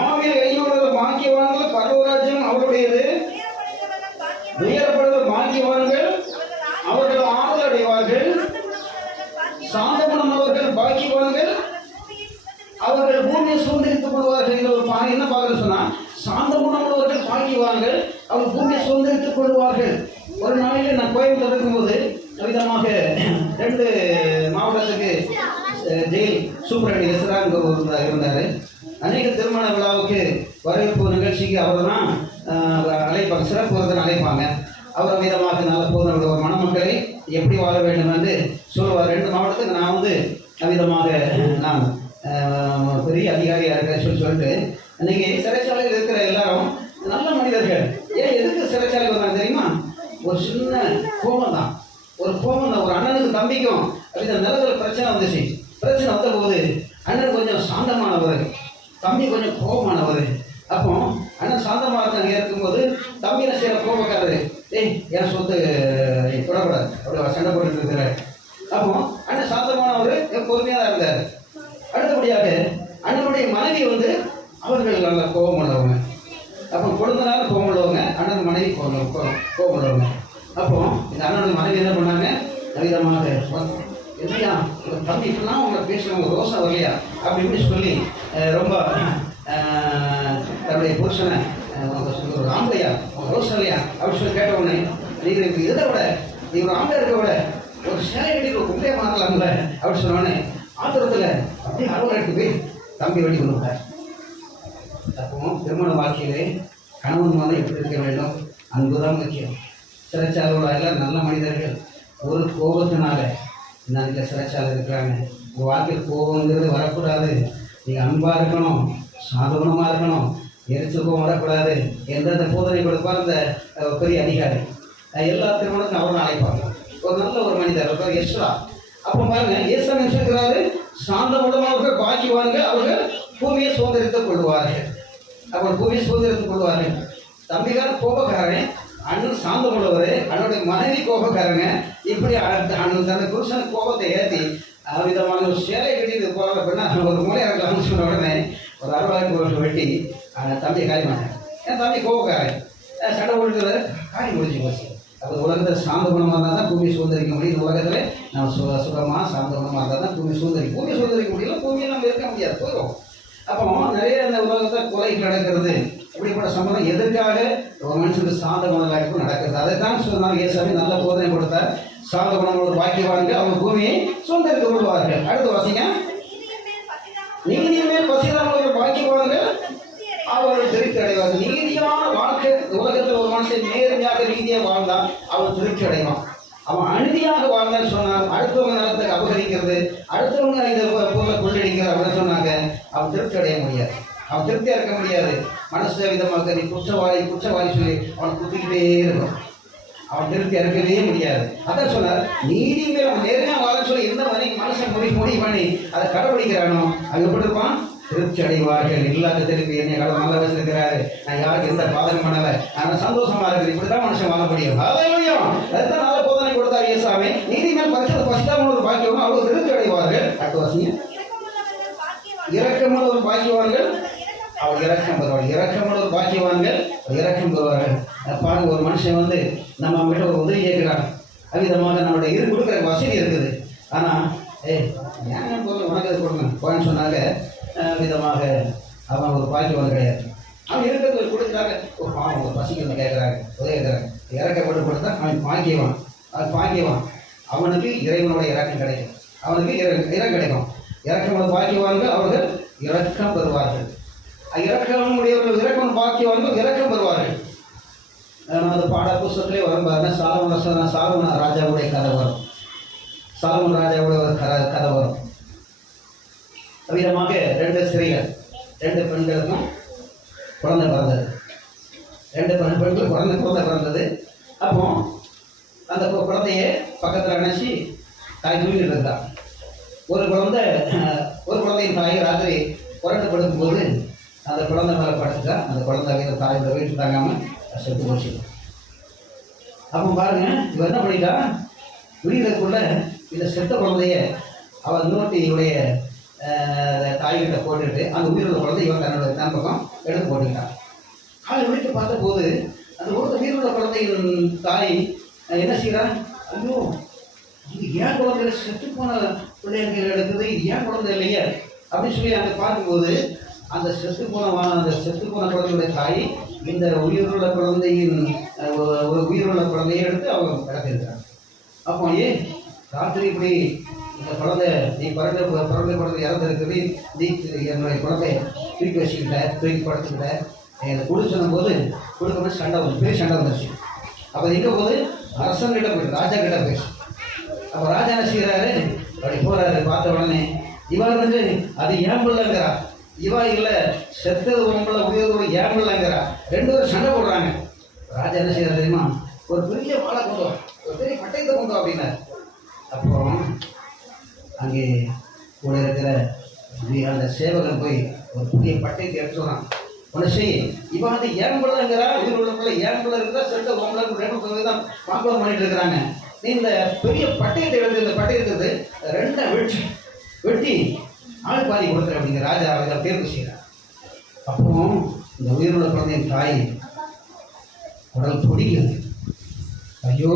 ஆவியில் எளிமையுள்ளவர்கள் பாக்கியவான்கள், பரலோக ராஜ்யம் அவருடையது. துயரப்படுவர் பாக்கியவான்கள், அவர்கள் ஆறுதல் அடைவார்கள். சாந்தகுணமுள்ளவர்கள் பாக்கியவான்கள், அவர்கள் பூமியை சுதந்திரித்துக் கொள்வார்கள். என்ன பார்க்க சொன்னா, சாந்தகுணமுள்ளவர்கள் பாக்கியவான்கள், அவர் பூமியை சுதந்திரித்துக் கொள்வார்கள். ஒரு நாளில் நான் கோயம்புத்தூர் இருக்கும்போது விதமாக 2 மாவட்டத்துக்கு ஜெயில் சூப்பரண்ட் இருந்தார். அநேக திருமண விழாவுக்கு வரவேற்பு நிகழ்ச்சிக்கு அவர் தான் அழைப்பாங்க, சிறப்பு விருந்தினர் அழைப்பாங்க. அவர் விதமாக நல்ல போதனை ஒரு மணமக்களை எப்படி வாழ வேண்டும் என்று சொல்லுவார். 2 மாவட்டத்துக்கு நான் விதமாக நான் பெரிய அதிகாரியாக இருக்கிறேன் சொல்லிட்டு இன்னைக்கு சிறைச்சாலையில் இருக்கிற எல்லாரும் நல்ல மனிதர்கள். ஏன் எதுக்கு சிறைச்சாலை வந்தாங்க தெரியுமா? ஒரு சின்ன கோபம் தான், ஒரு அண்ணனுக்கு தம்பிக்கும் இந்த நிலத்தில் பிரச்சனை வந்துச்சு. பிரச்சனை வந்த போது அண்ணன் கொஞ்சம் சாந்தமானவர், தம்பி கொஞ்சம் கோபமானவர். அப்போ அண்ணன் சாந்தமாக இருக்கும்போது தம்பி என்ன செய்யற கோபக்காரரு, என் சொத்து தொடக்கூடாது அப்படி சண்டை போட்டு இருக்கிறார். அப்போ அண்ணன் சாந்தமானவர் பொறுமையாக தான் இருந்தார். அடுத்தபடியாக அண்ணனுடைய மனைவி அவர்கள் நல்ல கோபம் உள்ளவங்க. அப்போ கொழுந்தனால கோபம் உள்ளவங்க, அண்ணன் மனைவி கோபம் உள்ளவங்க. அப்போ இந்த அண்ணனுடைய மனைவி என்ன பண்ணாங்க, விதமாக இல்லையா தம்பி இப்படிலாம் அவங்க பேசுகிறவங்க ரோசா வரலையா அப்படி இப்படி சொல்லி ரொம்ப தன்னுடைய புருஷனை ஒரு ஆம்பளையா ரோசா இல்லையா அப்படின்னு சொல்லி கேட்ட உடனே, நீங்கள் இதை விட நீங்கள் ஒரு ஆம்பளை இருக்க விட ஒரு சேலை கட்டி ஒரு குட்டையை மாறலாம்ல அப்படின்னு சொன்னோடனே ஆத்திரத்தில் அப்படியே அலுவலகம் எடுத்து போய் தம்பி வெடி கொடுத்தார். அப்போ திருமண வாழ்க்கையிலே கணவன் மகன் எப்படி இருக்க வேண்டும், அன்புதான் முக்கியம். சிறைச்சாலையோட எல்லாம் நல்ல மனிதர்கள். ஒரு கோபத்தினால இந்த சிறைச்சாலை இருக்கிறாங்க. உங்கள் வாழ்க்கையில் கோபங்கிறது வரக்கூடாது. நீங்கள் அன்பாக இருக்கணும், சாதகமாக இருக்கணும், எரிச்சலுக்கும் வரக்கூடாது என்ற அந்த போதனை கொடுப்பார் அந்த பெரிய அதிகாரி. எல்லா திருமணத்தையும் அவர் அழைப்பாங்க. ஒரு நல்ல ஒரு மனிதர் எஸ்ரா. அப்போ பாருங்க, ஏசா நினைச்சிருக்கிறாரு, சாந்த உடம்பவர்கள் பாக்கியவான்கள், அவர்கள் பூமியை சுதந்திரித்துக் கொள்வார்கள். அவர்கள் பூமியை சுதந்திரித்துக் கொள்வார்கள். தம்பிகாரன் கோபக்காரன், அண்ணன் சாந்த உள்ளவர், அண்ணனுடைய மனைவி கோபக்காரங்க. இப்படி அண்ணன் தன்னை புருஷன் கோபத்தை ஏற்றி விதமான ஒரு சேலை கட்டிட்டு போகிற பெண்ணா ஒரு மூலை இறக்கலாம்னு சொன்ன உடனே ஒரு அறுபதாயிரம் வெட்டி தம்பியை காரி மாட்டேன். என் தம்பி கோபக்காரன் சண்டை ஓடுறது காரி முடிச்சு போச்சு. அப்போ உலகத்தில் சாந்த குணமாக இருந்தால் தான் பூமியை சுதந்திரிக்க முடியும். இந்த உலகத்தில் நம்ம சுகமாக சாந்த குணமாக இருந்தால் தான் பூமியை சுதந்திரிக்க முடியல. பூமியை நம்ம இருக்க முடியாது, போயிடும். அப்போ நிறைய இந்த உலகத்தில் கொலை நடக்கிறது. இப்படிப்பட்ட சம்பளம் எதற்காக ஒரு மனுஷனுக்கு சாந்த குணம் நடக்கிறது. அதை தான் சொன்னார் இயேசுவே நல்ல போதனை கொடுத்தார். சாந்த குணங்களோட வாக்கியவான்கள் அவங்க பூமியை சுதந்திரித்துக் கொள்வார்கள். அடுத்து வாசிங்க, நீதியின் மேல் பசிதானவர்கள் வாக்கியவான்கள் அவர்கள் திருப்தி அடைவார்கள். நீதியான வாழ்க்கை உலகத்தில் ஒரு மனுஷன் நேர்மையாக நீதியாக வாழ்ந்தான் அவன் திருப்தி அடைவான். அவன் அநீதியாக வாழ்ந்தான்னு சொன்னான், அடுத்தவங்க நிலத்தை அபகரிக்கிறது, அடுத்தவங்க இந்த பொருளை கொள்ளடிக்கிறது அப்படின்னு சொன்னாங்க, அவன் திருப்தி அடைய முடியாது. அவன் திருப்தியாக இருக்க முடியாது. மனசு விதமாக நீ குற்றவாளி சொல்லி அவனை குத்திக்கிட்டே இருக்கும். அவன் திருப்தி இருக்கவே முடியாது. அதான் சொன்னார், நீதி மேல் அவன் நேர்மையாக வாழ சொல்லி எந்த மனுஷன் முடிவு பண்ணி அதை கடைபிடிக்கிறானோ அது எப்படி இருப்பான், திருப்தி அடைவார்கள். எல்லாத்தையும் திருப்பி என்னை கடவுள் நல்லா வச்சிருக்கிறாரு, நான் யாருக்கு எந்த பாதகம் பண்ணலை, நான் சந்தோஷமா இருக்கிறேன். இப்படிதான் மனுஷன் வாழ முடியும். அதுதான் நல்ல போதனை கொடுத்தார் இயேசுவே. நீதி மேல் பரிசுத்தம் ஒரு பாக்கியம் அவ்வளவு திருப்தி அடைவார்கள். அடுத்த வாசிங்க, இரக்கமுள்ள ஒரு பாக்கியவான்கள் அவர் இரக்கம் பெறுவார்கள். இரக்கமுள்ள ஒரு பாக்கியவான்கள் இரக்கம் பெறுவார்கள். பாருங்க, ஒரு மனுஷன் நம்ம கிட்ட ஒரு உதவி கேட்கிறாங்க, அவ்விதமாக நம்மளுடைய கொடுக்குற வசதி இருக்குது. ஆனால் ஏன் பொருள் உனக்கு அது கொடுங்க போன்னு சொன்னாங்க. விதமாக அவன் ஒரு பாக்கியவான் கிடையாது. அவன் இருக்கிறது கொடுக்குறாங்க, ஒரு பாவம் ஒரு பசிக்கு கேட்குறாங்க, உதவி கேட்குறாங்க, இறக்கப்பட்டு கொடுத்தா அவன் பாக்கியவான். அவன் பாக்கியவான். அவனுக்கு இறைவனோட இறக்கம் கிடைக்கும், அவனுக்கு இறம் கிடைக்கும். இரக்கமுள்ள பாக்கியவான்கள் அவர்கள் இரக்கம் பெறுவார்கள். இரக்கம் உடையவர்கள் இரக்கம் பாக்கியவான்கள் இரக்கம் பெறுவார்கள். அந்த பாட புஸ்தகத்திலே வரும் பாருங்க, சாலமன் ராஜாவுடைய கதை வரும். சாலமன் ராஜாவுடைய ஒரு கதை வரும். விதமாக 2 ஸ்திரீகள் 2 பெண்களுக்கும் குழந்தை பிறந்தது. 2 பெண்கள் குழந்தை பிறந்தது. அப்போ அந்த குழந்தைய பக்கத்தில் நினச்சி தாய் தூங்கிட்டு இருந்தா. ஒரு குழந்தையின் தாய் ராத்திரி புரட்டு படுக்கும்போது அந்த குழந்தை மேலே படுத்துட்டா. அந்த குழந்தை தாயோட வீட்டு தாங்காமல் செத்து போச்சு. அப்போ பாருங்க, இவன் என்ன பண்ணிட்டா, விடுதலுக்குள்ள இந்த செத்த குழந்தைய அவன் இன்னொருத்தையுடைய தாய்கிட்ட போட்டுட்டு அந்த உயிருள்ள குழந்தை இவன் தன்னோட தன் பக்கம் எடுத்து போட்டுக்கிட்டான். காலை விழித்து பார்த்த போது அந்த உயிருள்ள குழந்தையின் தாய் என்ன செய்கிறான், ஐயோ இது ஏன் குழந்தை செத்து போன பிள்ளைகள் எடுக்குது, இது ஏன் குழந்தை இல்லையே அப்படின்னு சொல்லி அங்கே பார்க்கும்போது அந்த செத்து போன குழந்தையுடைய தாய் இந்த உயிருள்ள குழந்தையின் ஒரு உயிருள்ள குழந்தையை எடுத்து அவங்க கிடத்திருக்கிறாங்க. அப்போ ராத்திரி இப்படி இந்த குழந்தை நீ பிறந்த குழந்தை இறந்துருக்குது, நீ என்னுடைய குழந்தைய தூக்கி வச்சுக்கிட்ட, தூக்கி படுத்துக்கிட்ட, எனக்கு கொடு சொன்னும் போது கொடுக்கும்போது சண்டை வந்து பெரிய சண்டை வந்துருச்சு. அப்போ எங்கே போது அரசன்கிட்ட போயிட்டு ராஜா கிட்ட போயிடுச்சு. அப்போ ராஜா என்ன செய்கிறாரு, அப்படி போகிறாரு. பார்த்த உடனே இவன் வந்து அது ஏன் பிள்ளைங்கிறா, இவா இல்லை செத்தது உங்களை உயர்வு ஏன் பிள்ளைங்கிறா. 2 பேரும் சண்டை போடுறாங்க. ராஜா என்ன செய்யறாரு தெரியுமா, ஒரு பெரிய வாழை கொண்டு வா, ஒரு பெரிய பட்டயத்தை கொண்டு வா அப்படின்னாரு. அப்போ அங்கே கூட இருக்கிற அந்த சேவகன் போய் ஒரு புதிய பட்டயத்தை எடுத்து சொன்னான். ஒன்று செய், இவன் வந்து ஏன் பிள்ளைங்கிறா, உயிர் உள்ள பிள்ளை ஏன் பிள்ளை இருக்கிறா, செத்த உங்களை 2 பேர் தான் வாக்குவாதம் பண்ணிட்டு இருக்கிறாங்க. நீ இந்த பெரிய பட்டயத்தை எடுத்து இந்த பட்டயத்துக்கு 2 வெட்டி ஆள் பாதி கொடுக்குற அப்படிங்கிற ராஜா இதை தேர்வு செய்கிறார். அப்போ இந்த உயிருள்ள குழந்தையின் தாய் உடல் துடிக்குது. ஐயோ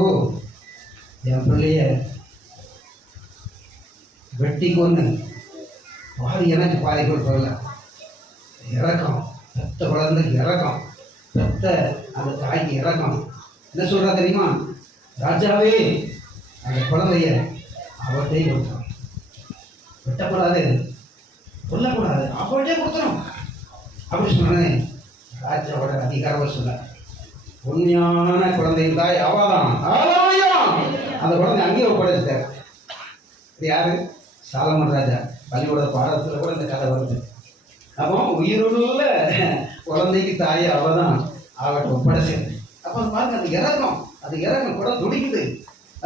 என் பிள்ளைய வெட்டி கொண்டு பாதி எனக்கு பாதி கொடுப்பதில்ல. இறக்கம், பெத்த குழந்தைக்கு இறக்கம், பெத்த அந்த தாய்க்கு இறக்கம். என்ன சொல்கிறா தெரியுமா, ராஜாவே அந்த குழந்தைய அவர்கிட்டே கொடுத்தோம், வெட்டக்கூடாது, கொல்லக்கூடாது, அவர்கிட்டே கொடுத்துரும் அப்படி சொன்னேன். ராஜாவோட அதிகாரம் சொல்ல, உண்மையான குழந்தையின் தாய் அவதான். அந்த குழந்தை அங்கேயே ஒப்படைச்சிட்டார். இது யாரு, சாலமன் ராஜா. பள்ளியோட பாடத்தில் கூட இந்த கதை வருது. அப்போ உயிருள்ள குழந்தைக்கு தாய் அவதான் அவட்ட ஒப்படைச்சது. அப்போ பாருங்க, அது இறக்கம் கூட துடிக்குது.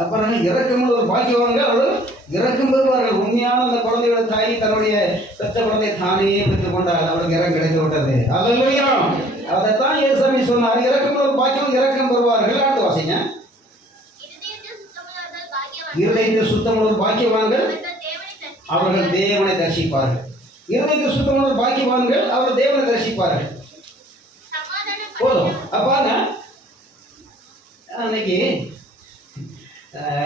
அப்புறம் இறக்கமுள்ள ஒரு பாக்கியவாங்க அவர்கள் இறக்கம் பெறுவார்கள். உண்மையான அந்த குழந்தையோட தாய் தன்னுடைய பெற்ற குழந்தையை தானே பெற்றுக் கொண்டால் அவருக்கு இறக்கம் கிடைத்து விட்டது. அல்லேலூயா. அதைத்தான் இயேசுசாமி சொன்னார், இறக்கமுள்ள ஒரு பாக்கியம் இறக்கம் பெறுவார்கள். அடுத்து வாசிங்க, இருதயத்தில் சுத்தமுள்ள ஒரு பாக்கியவான்கள் அவர்கள் தேவனை தரிசிப்பார்கள். இருதயத்தில் சுத்தமுள்ள ஒரு பாக்கியவான்கள் அவர்கள் தேவனை தரிசிப்பார்கள். போதும். அப்பாங்க அன்னைக்கு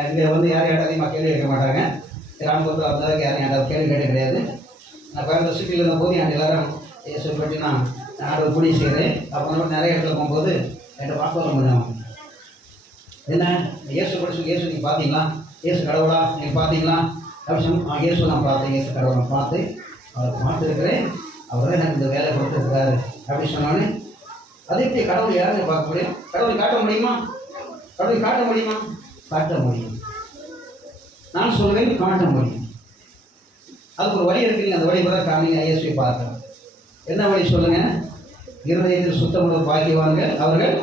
இங்கே வந்து யாரும் அதிகமாக கேள்வி கேட்க மாட்டாங்க. கிராமப்புறத்தில் வந்ததுக்கு யாரும் என்கிட்ட கேள்வி கேட்க கிடையாது. நான் கோயம்புத்தூர் சிட்டியில் இருந்தபோது என் எல்லாரும் சொல்லி நான் ஒரு புடி செய்கிறேன். அப்போ நிறைய இடத்துல போகும்போது என்கிட்ட வாக்குவாதம் பண்ணுவாங்க. என்ன இயேசு படிச்சு, இயேசு நீங்கள் பார்த்தீங்களா, இயேசு கடவுளா நீங்கள் பார்த்தீங்களா அப்படின்னு சொல்லி, இயேசு நான் பார்த்தேன், இயேசு கடவுளை பார்த்து அவரை பார்த்துருக்கிறேன், அவர் தான் எனக்கு இந்த வேலை கொடுத்துருக்காரு அப்படின்னு சொன்னாலே, அது எப்படி கடவுள் யாருன்னு பார்க்க முடியும்? கடவுளை காட்ட முடியுமா? கடவுளை காட்ட முடியுமா? காட்ட முடியும். நான் சொல்வேன், காட்ட முடியும். அதுக்கு ஒரு வழி இருக்குங்க. அந்த வழி கூட காமிங்க. இயேசுவை பார்க்கலாம். என்ன வழி சொல்லுங்க? இருதயத்தில் சுத்தமுள்ள பாக்கியவாங்க அவர்கள்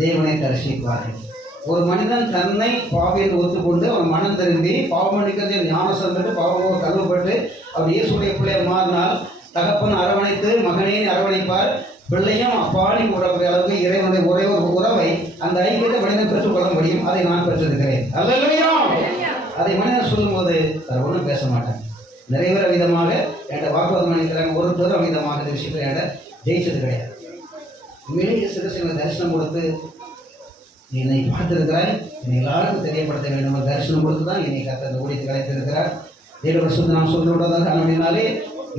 தேவனை தரிசிப்பார்கள். ஒரு மனிதன் தன்னை பாவியில் ஒத்துக்கொண்டு அவன் மனம் திரும்பி பாவமணிக்கத்தில் ஞானம் பெற்று பாவமோ கழுவப்பட்டு அவர் இயேசுடைய பிள்ளையை மாறினால் தகப்பன் அரவணைத்து மகனையும் அரவணைப்பார். பிள்ளையும் அப்பாடி கூடக்கூடிய அளவுக்கு இறைவனுடைய ஒரே ஒரு உறவை அந்த ஐக்கியத்தை மனிதன் பெற்றுக்கொள்ள முடியும். அதை நான் பெற்றிருக்கிறேன். அல்லேலூயா. அதை மனிதன் சொல்லும்போது அதை ஒன்றும் பேச மாட்டேன். நிறைவேற விதமாக என்கிட்ட வாக்குவாதம் பண்ணிக்கிறாங்க. ஒரு தூரம் விதமாக இந்த விஷயத்தில் என்கிட்ட ஜெயிச்சது கிடையாது. உண்மையிலேயே சிறுசில தரிசனம் கொடுத்து என்னை பார்த்திருக்கிறாய், என்னை எல்லாருக்கும் தெரியப்படுத்த வேண்டும் தரிசனம் கொடுத்து தான் என்னை கத்த இந்த ஊழியத்தை கிடைத்திருக்கிறார். தேவ சுத்தம் நாம் சொல்லுவதாக அப்படின்னாலே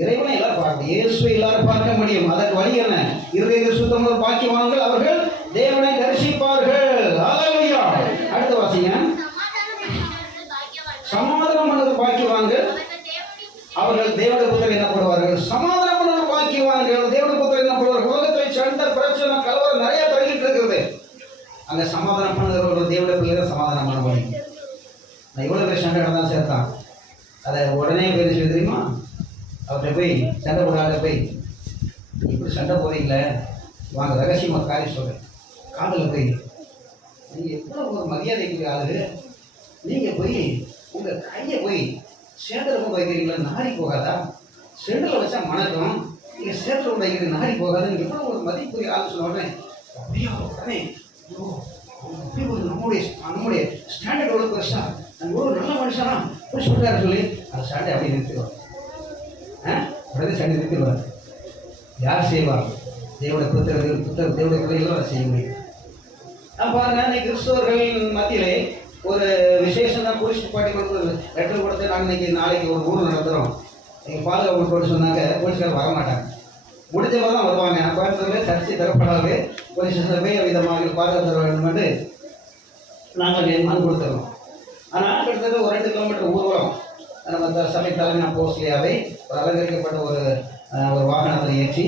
இறைவனை எல்லாரும் பார்க்க, இயேசுவை எல்லாரும் பார்க்க முடியும். அதற்கு வழி என்ன? இருதயத்தில் சுத்தமுள்ள பாக்கியவான்கள் அவர்கள் தேவனை தரிசிப்பார்கள். அல்லேலூயா. அடுத்த வாசிங்க, சமாதானம் பண்ணது பாக்கியவான்கள் அவர்கள் அங்கே சமாதானம் பண்ணுகிற ஒரு தேவனுடைய பிள்ளைகளை சமாதானம் பண்ண முடியும். நான் எவ்வளோ பேர் சண்டை நடந்தாலும் சேர்த்தான் அதை உடனே போய் சொல்லி தெரியுமா, அவர்கிட்ட போய் சண்டை போடாத போய் இப்படி சண்டை போறீங்களே வாங்க ரகசியமாக காரியம் சொல்கிறேன், காதலில் போய் நீங்கள் எவ்வளோ ஒரு மரியாதைக்கு ஆளு, நீங்கள் போய் உங்கள் கையை போய் சேதலுக்கும் வைக்கிறீங்களா, நாரி போகாதா, செண்டில் வச்சா மணக்கும், நீங்கள் சேத்துல வைக்கிறீங்க நாரி போகாது, நீங்கள் எவ்வளோ ஒரு மதிப்புரிய ஆள் சொல்ல உடனே அப்படியா உடனே அப்படி ஒரு நம்முடைய ஸ்டாண்டர்ட் எவ்வளோ பெருசா, நம்ம ஒரு நல்ல மனுஷனா போய் சொல்கிறாரு சொல்லி அந்த ஸ்டாண்டை அப்படியே நிறுத்திடுவார். உடனே ஸ்டாண்டை நிறுத்திடுவார். யார் செய்வார்? தேவனுடைய புத்தர் தேவனுடைய பிள்ளைகளும் அதை செய்ய முடியும். பாருங்க, இன்னைக்கு கிறிஸ்தவர்கள் மத்தியிலே ஒரு விசேஷம் தான் போலீஸ் பாட்டி கொடுத்து லெட்டர் கொடுத்து நாங்கள் இன்னைக்கு நாளைக்கு ஒரு ஊர் நடத்துகிறோம், நீங்கள் பாதுகாப்பு போட்டு சொன்னாங்க, போலீஸ்கார் வரமாட்டாங்க, முடிஞ்சவங்க தான் வருவாங்க. கோயம்புத்தூரில் சர்ச்சை தரப்படாது, போலீஸ் ஸ்டேஷனில் போய் விதமாக பாதுகாப்பு தர வேண்டும் என்று நாங்கள் மனு கொடுத்துருவோம். ஆனால் கிட்டத்தட்ட ஒரு 2 கிலோமீட்டர் ஊர்வலம் நம்ம சபை தலைமை போஸ்ட்லியாவே ஒரு அலங்கரிக்கப்பட்ட ஒரு வாகனத்தை ஏற்றி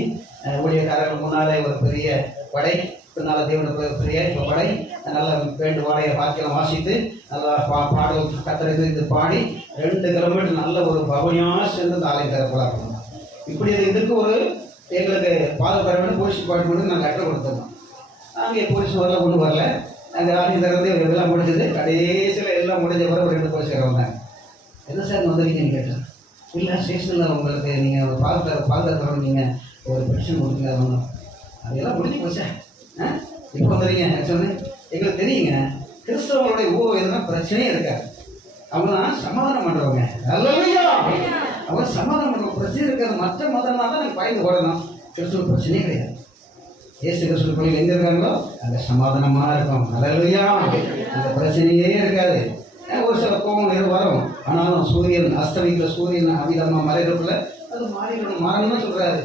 ஊழியக்காரர்கள் முன்னாலே ஒரு பெரிய படை, பின்னால் தேவனுக்கு பெரிய படை, நல்லா வேண்டு வாடையை வாக்கியம் வாசித்து நல்லா பாடல் கத்தரை குறித்து பாடி 2 கிலோமீட்டர் நல்ல ஒரு பவனியாக சேர்ந்து அந்த ஆலயம் திறப்பலாம். இப்படி இதுக்கு ஒரு எங்களுக்கு பாதுகாப்பு தர வேண்டும் போலீஸ் டிபார்ட்மெண்ட்டு நாங்கள் லெட்டர் கொடுத்துருந்தோம். அங்கே போலீஸ் வரல, ஒன்றும் வரல. அந்த ஆலயம் திறந்து எல்லாம் முடிஞ்சது. கடைசியில் எல்லாம் முடிஞ்ச பிறகு ஒரு 2 போலீஸ்காரர் வந்தாங்க. என்ன சார் வந்துருக்கீங்கன்னு கேட்டேன். இல்லை ஸ்டேஷனில் உங்களுக்கு நீங்கள் பாதுகாப்பு நீங்கள் ஒரு பெட்டிஷன் கொடுத்தீங்க, வந்தோம். அதெல்லாம் முடிஞ்சு போச்சா, இப்போ வந்துடுறீங்க சொன்னேன். எங்களுக்கு தெரியுங்க, கிறிஸ்தவங்களுடைய ஊர் எதுனா பிரச்சனையே இருக்காது, அவங்க தான் சமாதானம் பண்ணுறவங்க. நல்லவையா அவங்க சமாதானம் பண்ணுறவங்க, பிரச்சனை இருக்காது. மற்ற மதம்னா தான் நீங்கள் பயந்து ஓடணும். கிறிஸ்துவ பிரச்சனையே கிடையாது. இயேசு கிறிஸ்துவ கோயில் எங்கே இருக்காங்களோ அங்கே சமாதானமாக இருக்கும். நல்லவையா அந்த பிரச்சனையே இருக்காது. ஒரு சில கோபம் வரும், ஆனாலும் சூரியன் அஸ்தமிக்கிற சூரியன் அமிதமாக மறைகிறதுல அது மாறிடணும். மாறணும்னு சொல்கிறாரு,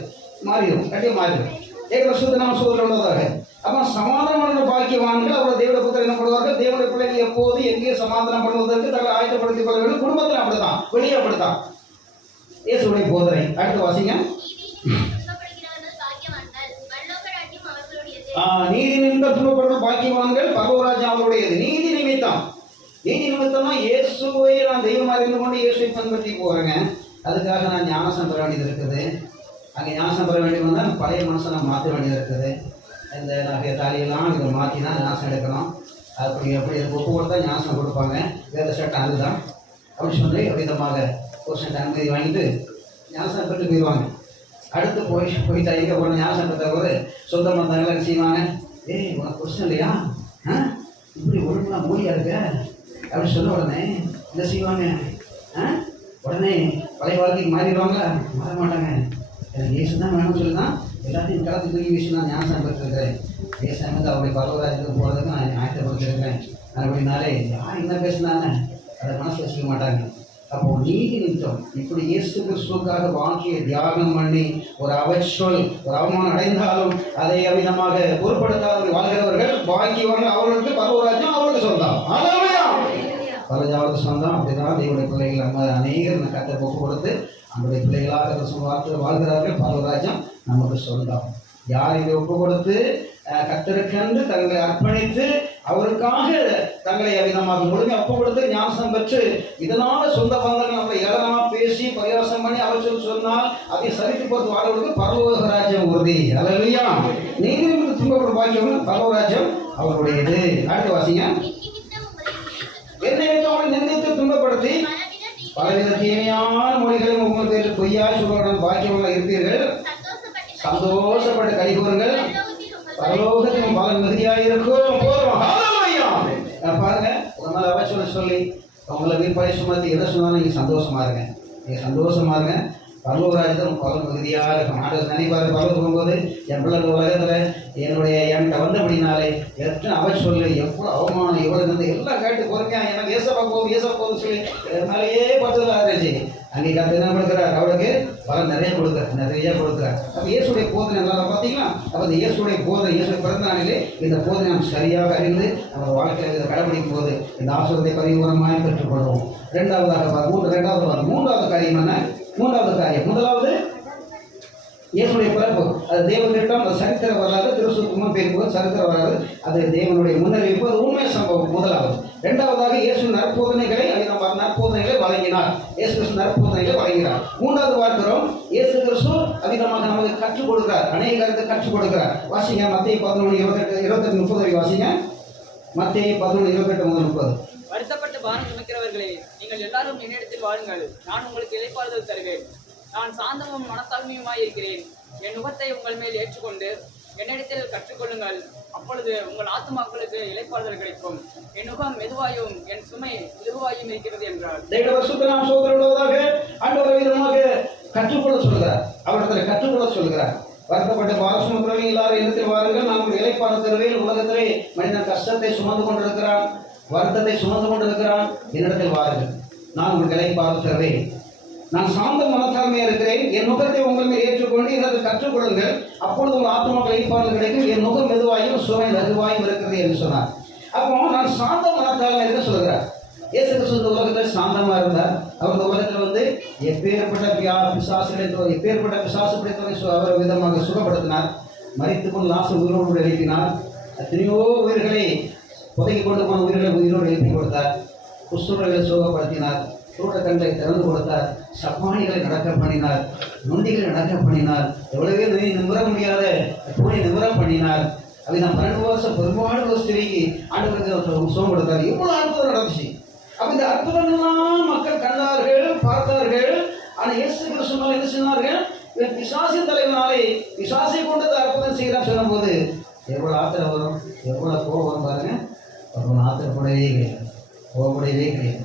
மாறிடும், கட்டியம் மாறிடும். ஏக சுத்தனாம சூரியன் உள்ளதாக. அப்போ சமாதான பாக்கியவான்கள் அவர்கள் தேவனுடைய புத்தர் எனப்படுவார்கள். தேவனுடைய பிள்ளைகள் எப்போது எங்கே சமாதானம் பண்ணுவதற்கு தங்களை ஆயத்தப்படுத்திக் கொள்ள வேண்டும். குடும்பத்தில் அப்படித்தான், வெளியே அப்படித்தான். இயேசுடைய போதனை. அடுத்து வாசிங்க. நீதி நிமித்தம் துன்பப்படுற பாக்கியவான்கள் பரலோகராஜ்யம் அவருடையது. நீதி நிமித்தம், நீதி நிமித்தமா இயேசுவை நான் தெய்வமாக இருந்து கொண்டு இயேசுவை பின்பற்றி போகிறேங்க. அதுக்காக நான் ஞானசம் பெற வேண்டியது இருக்குது. அங்கே ஞானசம் பெற வேண்டியது வந்தால் பழைய மனசை நான் மாற்ற வேண்டியது இருக்குது. இந்த நகைய தாலியெல்லாம் இதை மாற்றி தான் ஞானசம் எடுக்கணும். அப்படி ஒப்பு கொடுத்தா ஞானசம் கொடுப்பாங்க. வேறு சட்டம் அதுதான் அப்படின்னு சொல்லி விதமாக ஒரு சட்ட அனுமதி வாங்கிட்டு ஞானசம் பெற்று போயிடுவாங்க. அடுத்து போயிட்டா எங்கே போன ஞானசம் பெற்றவங்க சொந்த மந்தங்களாம் செய்வாங்க. ஏய் உனக்கு பிரச்சனை இல்லையா, இப்படி ஒழுங்குலாம் மூலியாக இருக்க அப்படின்னு சொன்ன உடனே என்ன செய்வாங்க, உடனே பழைய வாழ்க்கைக்கு மாறிடுவாங்க. மாற மாட்டாங்க. எனக்கு இயேசு தான் வேணும்னு சொல்லி தான் எல்லாத்தையும் கலந்து தூக்கி வீசி நான் ஞானசம் பெற்றிருக்கிறேன். இயேசு வந்து அவருடைய பரலோகராஜ்யத்துக்கு போகிறதுக்கு நான் ஆயத்தப்படுத்திருக்கிறேன் அப்படின்னாலே யார் என்ன பேசினாங்க அதை மனசில் வச்சுக்க மாட்டாங்க. அப்போ நீதி நிமித்தம் இப்படி இயேசு கிறிஸ்துவுக்காக வாக்கிய தியாகம் பண்ணி ஒரு அவச்சொல் ஒரு அவமானம் அடைந்தாலும் அதை அவிதமாக பொருட்படுத்தாத வாழ்கிறவர்கள் பாக்கியவான்கள். அவர்களுக்கு பரலோகராஜ்யம் அவர்களுக்கு சொந்தம். பரலோகராஜ்யம் சொந்தம். அப்படிதான் தேவனுடைய பிள்ளைகள் நம்ம அநேகர் கத்தை ஒப்பு கொடுத்து நம்முடைய பிள்ளைகளாக வாழ்கிறார்கள். பரலோகராஜ்யம் நமக்கு சொந்தம். யார் இதை ஒப்பு கொடுத்து கர்த்தருக்கென்று தங்களை அர்ப்பணித்து அவருக்காக தங்களை அவிதமாக முழுமையாக ஒப்பு கொடுத்து ஞானசம் பெற்று இதனால் சொந்த பந்தங்கள் நம்மளை ஏளனமாக பேசி பரியாசம் பண்ணி அவர்கள் சொன்னால் அதை சரித்து பார்த்து வாழ்வதற்கு பரலோக ராஜ்யம் உறுதி. அல்லேலூயா. நீங்க துன்பப்படும் பாக்கியம் பரலோக ராஜ்யம் அவருடையது. அடுத்து வாசிங்க. என்னை அவனை நிந்தித்து துன்பப்படுத்தி பலவித தீமையான மொழிகளையும் உங்கள் பேரில் பொய்யா சொல்லுடன் பாக்கியமாக இருப்பீர்கள். சந்தோஷப்பட்டு கழிவுங்கள், பரலோகத்தின் பலன் மிகுதியாக இருக்கும். பாருங்க, உங்க மேல அவச்சொல்ல சொல்லி உங்களை வீர்படை சுமத்தி எதை சொன்னாலும் நீங்க சந்தோஷமா இருங்க. நீங்க சந்தோஷமா இருங்க. பரலோகராஜ்யத்தில் பலன் மிகுதியாக இருக்கும். ஆண்டு நினைப்பாரு பரலோகம் போகும்போது என் பிள்ளை உலகத்துல என்கிட்ட வந்தபடினாலே எத்தனை அவச்சொல்லு, எவ்வளோ அவமானம், எவ்வளோ வந்து எல்லாம் கேட்டு போறீங்க. எனக்கு ஏசப்பா போகுது சொல்லி மேலேயே பத்ததில் ஆரம்பிச்சு அங்கே கற்று என்ன கொடுக்குறார், அவளுக்கு பலன் நிறைய கொடுக்குறார். அப்போ இயேசுடைய போதனை எல்லாரும் பார்த்தீங்களா? அப்போ இந்த இயேசுடைய போதனை, இயேசுடைய பிறந்த நாளிலே இந்த போதனை நாம் சரியாக அறிந்து நம்ம வாழ்க்கையில் இதை கடைபிடிக்கும் போது இந்த ஆசிரியத்தை பரிபூர்ணமாய் பெற்றுக்கொள்வோம். மூன்றாவது காரியம் என்ன? முதலாவது இயேசுடைய பிறப்பு அது தேவ திட்டம், அது சரித்திர வரலாறு. திருசுத்தமும் பேரும்போது சரித்திர வரலாறு, அது தேவனுடைய முன்னறிவிப்பு, அது உண்மை சம்பவம் முதலாவது. இரண்டாவதாக இயேசு நற்போதனைகளை நற்போதனைகளை வழங்கினார். இயேசு கிறிஸ்து நற்போதனைகளை வழங்கினார். மூன்றாவது பார்க்கிறோம், இயேசு கிறிஸ்து அதிகமாக நமக்கு கற்றுக் கொடுக்கிறார், அநேக கருத்தை கற்றுக் கொடுக்கிறார். வாசிங்க மத்தேயு 11:28-30 வாசிங்க. மத்தேயு 11:28-30. வருத்தப்பட்டு பாரம் சுமக்கிறவர்களே, நீங்கள் எல்லாரும் என்னிடத்தில் வாருங்கள், நான் உங்களுக்கு இளைப்பாறுதல் தருவேன். நான் சாந்தமும் மனத்தாழ்மையுமாய் இருக்கிறேன். என் நுகத்தை உங்கள் மேல் ஏற்றுக்கொண்டு என்னிடத்தில் கற்றுக்கொள்ளுங்கள், அப்பொழுது உங்கள் ஆத்துமாக்களுக்கு இளைப்பாறுதல் கிடைக்கும். என் நுகம் மெதுவாயும் என் சுமை இலகுவாயும் இருக்கிறது என்றார். கற்றுக்கொள்ள சொல்கிறார், அவரிடத்தில் கற்றுக்கொள்ள சொல்கிறார். வருத்தப்பட்ட பாரம் சுமக்கிறவர்கள் எல்லாரும் என்னிடத்தில் வாருங்கள், நான் உங்களுக்கு இளைப்பாறுதல் தருவேன். உலகத்திலே மனிதன் கஷ்டத்தை சுமந்து கொண்டிருக்கிறான், வருத்தத்தை சுமந்து கொண்டிருக்கிறான். என்னிடத்தில் வாருங்கள், நான் உங்களுக்கு இளைப்பாறுதல் தருவேன். நான் சாந்த மனத்தாழ்மையா இருக்கிறேன். என் நுகத்தை உங்கள் மேல் ஏற்றுக்கொண்டு எனக்கு கற்றுக்கொள்ளுங்கள், அப்பொழுது உங்கள் ஆத்மாக்கள் இளைப்பாறுதல் கிடைக்கும். என் நுகம் மெதுவாயும் சுவை லகுவாயும் இருக்கிறது என்று சொன்னார். அப்போ நான் சாந்த மனத்தாழ்மை இருக்க சொல்கிறார். இயேசு கிறிஸ்து இந்த உலகத்தில் சாந்தமா இருந்தார். அவர் இந்த உலகத்தில் எப்பேற்பட்ட பிசாசு பிடித்தவரை அவர் விதமாக சுகப்படுத்தினார். மரித்துக் கொண்டு லாசர் உயிரோடு எழுப்பினார். எத்தனையோ உயிர்களை புதைக்கி கொண்டு போன உயிர்களை உயிரோடு எழுப்பி கொடுத்தார். குஷ்டரோகிகளை சுகப்படுத்தினார். குருட கண்களை திறந்து கொடுத்தார். சப்பானிகளை நடக்க பண்ணினார். நொண்டிகளை நடக்க பண்ணினார். எவ்வளவே நிமிர முடியாத பூனை நிமிர பண்ணினார். அப்படி நான் 12 வருஷம் பெரும்பாலும் ஒரு ஸ்திரீக்கு ஆண்டவருக்கு சுகம் கொடுத்தார். எவ்வளவு அற்புதம் நடந்துச்சு. அப்ப இந்த அற்புதங்கள்லாம் மக்கள் கண்டார்கள், பார்த்தார்கள். ஆனால் இயேசு கிறிஸ்து என்ன சொன்னார்கள்? பிசாசின் தலைவனாலே பிசாசை கொண்டு அற்புதம் செய்கிறார் சொல்லும் போது எவ்வளவு ஆத்திரம் வரும், எவ்வளவு கோபம் வரும் பாருங்க. அப்புறம் ஆத்திரப்படவே கிடையாது, கோபப்படவே கிடையாது.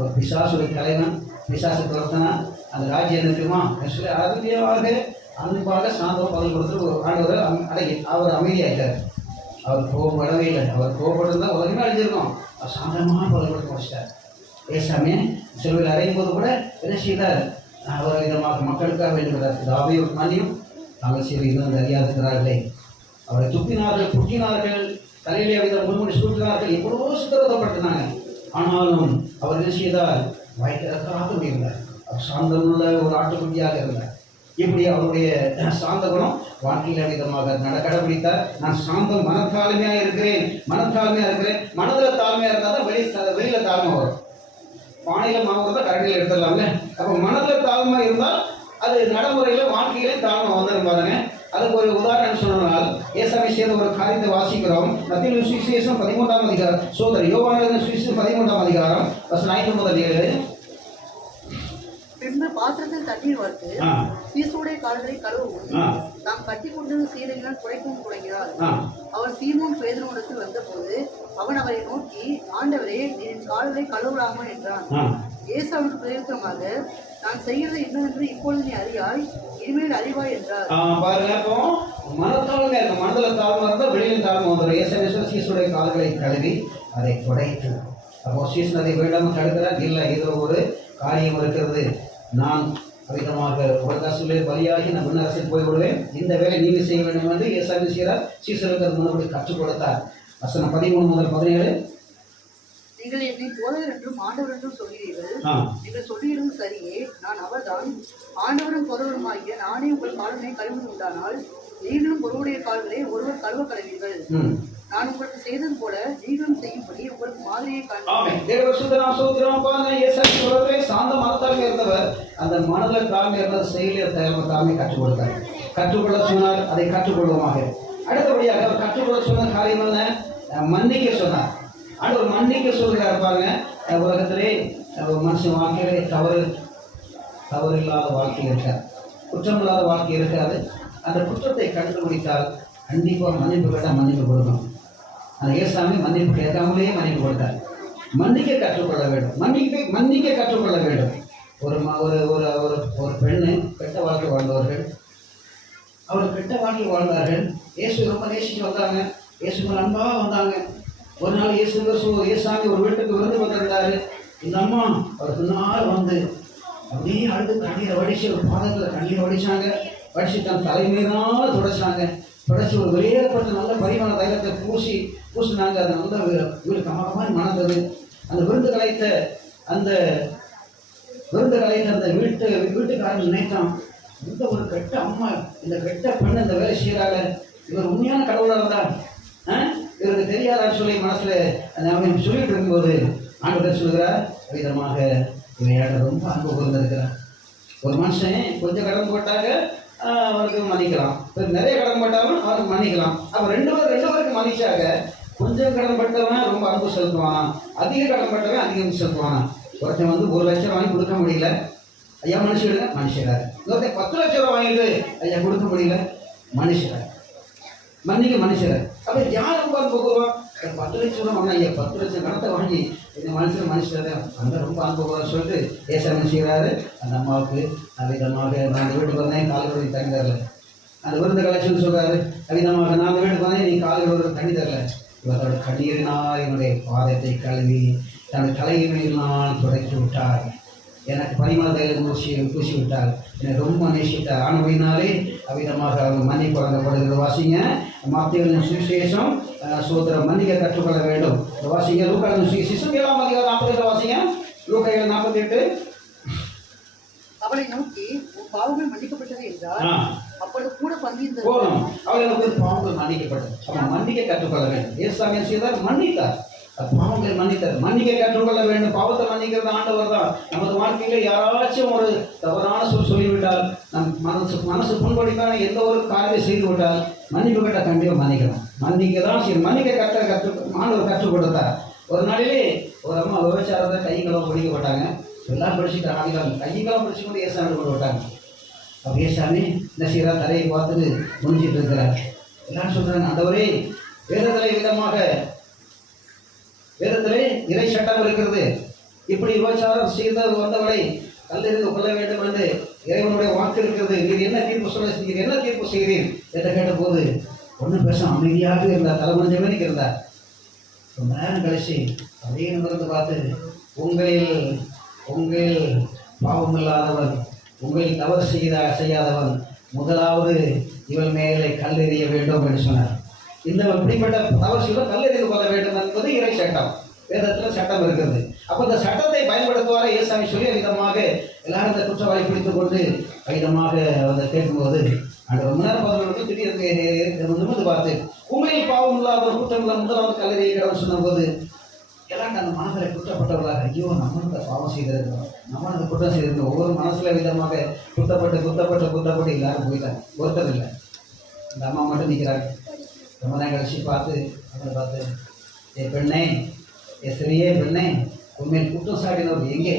ஒரு பிசாசுடைய தலைவன் பிசாசு துரத்தனா அந்த ராஜ்யம் இருக்குமா சொல்லி அருமையாக அன்பாக சாந்தமாக பதில் கொடுத்து ஆண்டவர் அவர் அமைதியாயிட்டார். அவர் கோபப்படவே இல்லை. அவர் கோபப்பட்டிருந்தால் உலகமே அழிஞ்சிருக்கும். அவர் சாந்தமாக பதில் கொடுத்து முடிச்சிட்டார். ஏசாமே சிலுவையில் அறையும் போது கூட என்ன செய்தார்? அவர் விதமாக மக்களுக்காக வேண்டுகிறார். இதாவே ஒரு மன்னியும் நாங்கள் சரி இருந்து அறியாதிருக்கிறார்களே. அவரை துப்பினார்கள், குட்டினார்கள், தலையிலே வித முன்முடி சூட்டினார்கள், எவ்வளவோ சுத்தரப்படுத்தினாங்க. ஆனாலும் அவர் என்ன செய்தார்? வாய்க்கிறதாக இருந்தார். அவர் சாந்தமுள்ள ஒரு ஆட்டுக்குட்டியாக இருந்தார். இப்படி அவருடைய சாந்த குணம் வாழ்க்கையில் விதமாக கடைபிடித்தார். நான் சாந்தம் மனத்தாழ்மையாக இருக்கிறேன், மனத்தாழ்மையாக இருக்கிறேன். மனதில் தாழ்மையாக இருந்தால் தான் வெளியில தாழ்மை வரும். பானையில் மாவு இருந்தால் கரண்டியில் எடுத்துடலாம்ல. அப்போ மனதில் தாழ்மை இருந்தால் அது நடைமுறையில் வாழ்க்கையிலே தாழ்மை வந்துடும் பாருங்க. அதுக்கு ஒரு உதாரணம் சொன்னால் ஏசாமி சேர்ந்த ஒரு காரியத்தை வாசிக்கிறோம். மத்திய சுவிசேஷம் 13ஆம் அதிகாரம், சோதரி யோவான் சுவிசேஷம் 13ஆம் அதிகாரம் 5-7. பின்பு பாத்திரத்தில் தண்ணீர் வார்த்து சீசோடைய கால்களை கழுவவும் தாம் கட்டி கொண்டு சீரையினால் குறைக்கவும் தொடங்கினார். அவர் சீமோன் பேதுருவிடத்தில் வந்தபோது அவன் அவரை நோக்கி, ஆண்டவரே, என் கால்களை கழுவலாமா என்றான். இயேசு அவனுக்கு பிரயோஜனமாக, நான் செய்கிறது என்னவென்று இப்பொழுது நீ அறியாய், இனிமேல் அறிவாய் என்றார். பாருங்க, இப்போ மனத்தாழ்மை இருக்கு, மனதில் தாழ்மை இருந்தால் வெளியில் தாழ்மை வந்துடும். ஏசாமி சீசுடைய கால்களை கழுவி அதை குடைத்து, அப்போ சீசன் அதை வேண்டாமல் தடுக்கிறார். இல்லை, ஏதோ ஒரு காரியம் இருக்கிறது, நான் அதிகமாக உலகாசிலே பலியாகி நான் முன்னரசில் போய்விடுவேன், இந்த வேலை நீங்கள் செய்ய வேண்டும் என்று ஏசாமி செய்கிறார். சீசருக்கு முன்னபடி கற்றுக் கொடுத்தார். வசனம் 13-17. நீங்கள் என்னை போதகர் என்றும் ஆண்டவர் என்றும் சொல்கிறீர்கள். நீங்கள் சொல்லுகிறது சரியே. நான் அவர்தான். ஆண்டவரும் போதகருமாகிய நானே உங்கள் கால்களை கழுவுவது உண்டானால் நீங்களும் ஒருவருடைய கால்களை ஒருவர் கழுவ கழுவீர்கள். நான் உங்களுக்கு செய்தது போல நீங்களும் செய்யும்படி உங்களுக்கு மாதிரியை சாந்த மனத்தாழ்மை இருந்தவர் அந்த மனதில் தாழ்மை இருந்த செயலில் தாழ்மை கற்றுக் கொடுத்தார். கற்றுக்கொள்ள சொன்னார், அதை கற்றுக்கொள்வோமாக. அடுத்தபடியாக அவர் கற்றுக்கொள்ள சொன்ன காரியம் என்ன? மன்னிக்க சொன்னார். ஆண்டவர் மன்னிக்க சொல்கிறார். பாருங்க, உலகத்திலே மனுஷன் வாழ்க்கையிலே தவறு இல்லாத வாழ்க்கை இருக்காது, குற்றம் இல்லாத வாழ்க்கை இருக்காது. அந்த குற்றத்தை கண்டுபிடித்தால் கண்டிப்பாக மன்னிப்பு கேட்டால் மன்னிப்பு கொடுக்கணும். அந்த ஏசாமி மன்னிப்பு கேட்காமலே மன்னிப்பு கொடுத்தார். மன்னிக்க கற்றுக்கொள்ள வேண்டும், மன்னிக்க கற்றுக்கொள்ள வேண்டும். ஒரு பெண்ணு கெட்ட வாழ்க்கை வாழ்ந்தவர்கள், அவர் கெட்ட வாழ்க்கை வாழ்ந்தார்கள். இயேசு ரொம்ப நேசிச்சு வந்தாங்க, இயேசு அன்பாக வந்தாங்க. ஒரு நாள் ஏசாமி ஒரு வீட்டுக்கு விருந்து வந்திருந்தாரு. இந்த அம்மா அவர் பின்னால் வந்து அப்படியே அழுது கண்ணீரை வடிச்சு, ஒரு பாதத்தில் கண்ணீரை வடிச்சாங்க. வடிச்சு தன் தலைமையினால் துடைச்சாங்க. துடைச்சி ஒரு வெளியேறப்பட்ட நல்ல பரிமாண தைலத்தை பூசினாங்க. அது நல்ல வீடு கமகமாக மணந்தது. அந்த விருந்து கலைத்த அந்த வீட்டுக்காரன் நினைத்தான், இந்த ஒரு கெட்ட அம்மா, இந்த கெட்ட பெண் இந்த வேலை செய்யறாங்க, இவர் உண்மையான கடவுளாக இருந்தார், இவருக்கு தெரியாதான்னு சொல்லி மனசுல அவன் சொல்லிட்டு இருக்கும்போது ஆண்டவர் சொல்கிறார், விதமாக இவன் ரொம்ப அன்பு கூர்ந்திருக்கிறார். ஒரு மனுஷன் கொஞ்சம் கடன் போட்டாங்க அவருக்கு மன்னிக்கலாம், நிறைய கடன் போட்டாலும் அவருக்கு மன்னிக்கலாம். அப்போ ரெண்டு பேருக்கு மன்னிச்சாங்க. கொஞ்சம் கடன் பட்டவன் ரொம்ப அன்பு செலுத்துவானா, அதிக கடன் பட்டவன் அதிகம் செலுத்துவானா. ஒருத்தன் 1 லட்சம் வாங்கி கொடுக்க முடியல, ஐயா மனுஷிடுங்க, மனுஷிடாரு. இன்னொருத்தன் 10 லட்சம் ரூபா வாங்கிட்டு ஐயா கொடுக்க முடியல, மனுஷிடாரு. மன்னிக்க மனுஷர். அப்போ யார் ரொம்ப அன்பு கூறுவான்? 10 லட்சம் ரூபா வாங்கினா ஐயா 10 லட்சம் கணத்தை வாங்கி இந்த மனுஷர் அந்த ரொம்ப அன்பு கூறுவான்னு சொல்லிட்டு ஏசாமி செய்கிறாரு. அந்த அம்மாவுக்கு அவிதமாக நான் வீட்டுக்கு வந்தேன், கால் விடுறது தண்ணி தரல. அந்த விருந்த கலெக்ஷன் சொல்கிறாரு, அவிதமாக நான் வீட்டுக்கு வந்தேன், நீ கால் விடுறது தண்ணி தரல. இவரோட கண்ணீரினால் என்னுடைய பாதத்தை கழுவி தனது தலைமையினால் தொடக்கி விட்டார். எனக்கு பரிமளத்தையில் பூசி விட்டார். என்னை ரொம்ப நேசித்தார். ஆனவையினாலே அவ்விதமாக அவர் மன்னிப்பு வழங்கப்படுகிறது. வாசிங்க மத்தேயு சுவிசேஷம் சோதரம் மன்னிக்க கற்றுக்கொள்ள வேண்டும். வாசிங்க லூக்கா சுவிசேஷம் 7ஆம் அதிகாரம் 48 வாசிங்க. லூக்கா 7:48. அவளை நோக்கி உன் பாவங்கள் மன்னிக்கப்பட்டது என்றார். அப்பொழுது கூட பந்தியிருந்த போதும், அவர்களுக்கு பாவங்கள் மன்னிக்கப்பட்டது. அவன் மன்னிக்க கற்றுக்கொள்ள வேண்டும். ஏசாமி செய்தார், மன்னித்தார், பாவங்களை மன்னித்தார். மன்னிக்க கற்றுக்கொள்ள வேண்டும். பாவத்தை மன்னிக்கிறது ஆண்டவர் தான். நமது வாழ்க்கையில யாராச்சும் ஒரு தவறான சொல்லிவிட்டால், நம் மனசு புண்படிக்கான எந்த ஒரு காரியத்தை செய்து விட்டால் மன்னிப்பு கட்ட கண்டிப்பாக மன்னிக்கணும். மன்னிக்க தான் சரி, மன்னிக்க ஆண்டவர் கற்றுக் கொடுத்தார். ஒரு நாளிலே ஒரு அம்மா விபச்சாரத்தை கைகளும் பிடிக்கப்பட்டாங்க. எல்லாம் பிடிச்சிட்டு ஆதிகாலம் கைகளும் பிடிச்சி கொண்டு ஏசாமி கொண்டு விட்டாங்க. அப்போ ஏசாமி என்ன செய்கிறார்? தலையை பார்த்துட்டு முடிஞ்சிட்டு இருக்கிறார். எல்லாரும் சொல்கிறாங்க, ஆண்டவரே வேதத்திலே இறை சட்டம் இருக்கிறது, இப்படி விபச்சாரம் செய்த வந்தவரை கல்லெறிந்து கொள்ள வேண்டும் என்று இறைவனுடைய வாக்கு இருக்கிறது. நீர் என்ன தீர்ப்பு செய்கிறீர் என்று கேட்டபோது ஒன்றும் பேச அமைதியாக இருந்தார். தலைமுறை மணிக்கு இருந்தார். ரொம்ப நேரம் கழிச்சு அதே நிமிர்ந்து பார்த்து, உங்களில் பாவம் இல்லாதவன், உங்களில் தவறு செய்யாதவன் முதலாவது இவள் மேலே கல்லெறிய வேண்டும் என்று சொன்னார். இந்த இப்படிப்பட்ட தவறு செய்வ கல்லெறிந்து கொள்ள வேண்டும் என்பது இறை சட்டம். வேதத்தில் சட்டம் இருக்கிறது. அப்போ இந்த சட்டத்தை பயன்படுத்துவார ஏசாமி சொல்லி விதமாக எல்லாரும் இந்த குற்றவாளி பிடித்துக் கொண்டு விதமாக அதை கேட்கும்போது அந்த ரொம்ப நேரம் பதினொன்று திடீர்னு நிமிர்ந்து பார்த்து, உங்களில் பாவம் இல்லாத குற்றம் முதலாவது கல்லெறியக்கிறோம் சொன்னபோது எல்லாம் அந்த மனதில் குற்றப்பட்டவர்களாக, ஐயோ நம்ம இந்த பாவம் செய்திருக்கிறோம், நம்ம அந்த குற்றம் செய்திருக்கிறோம். ஒவ்வொரு மனசுல விதமாக குத்தப்பட்டு எல்லாரும் போயிட்டாங்க. ஒருத்தர் இல்லை, இந்த அம்மா மட்டும் நிற்கிறாங்க. ரொம்ப நேரம் கழிச்சு பார்த்து அவங்களை பார்த்து, பெண்ணே, சிறிய பெண்ணே, உண்மையில் குற்றம் சாட்டினவர் எங்கே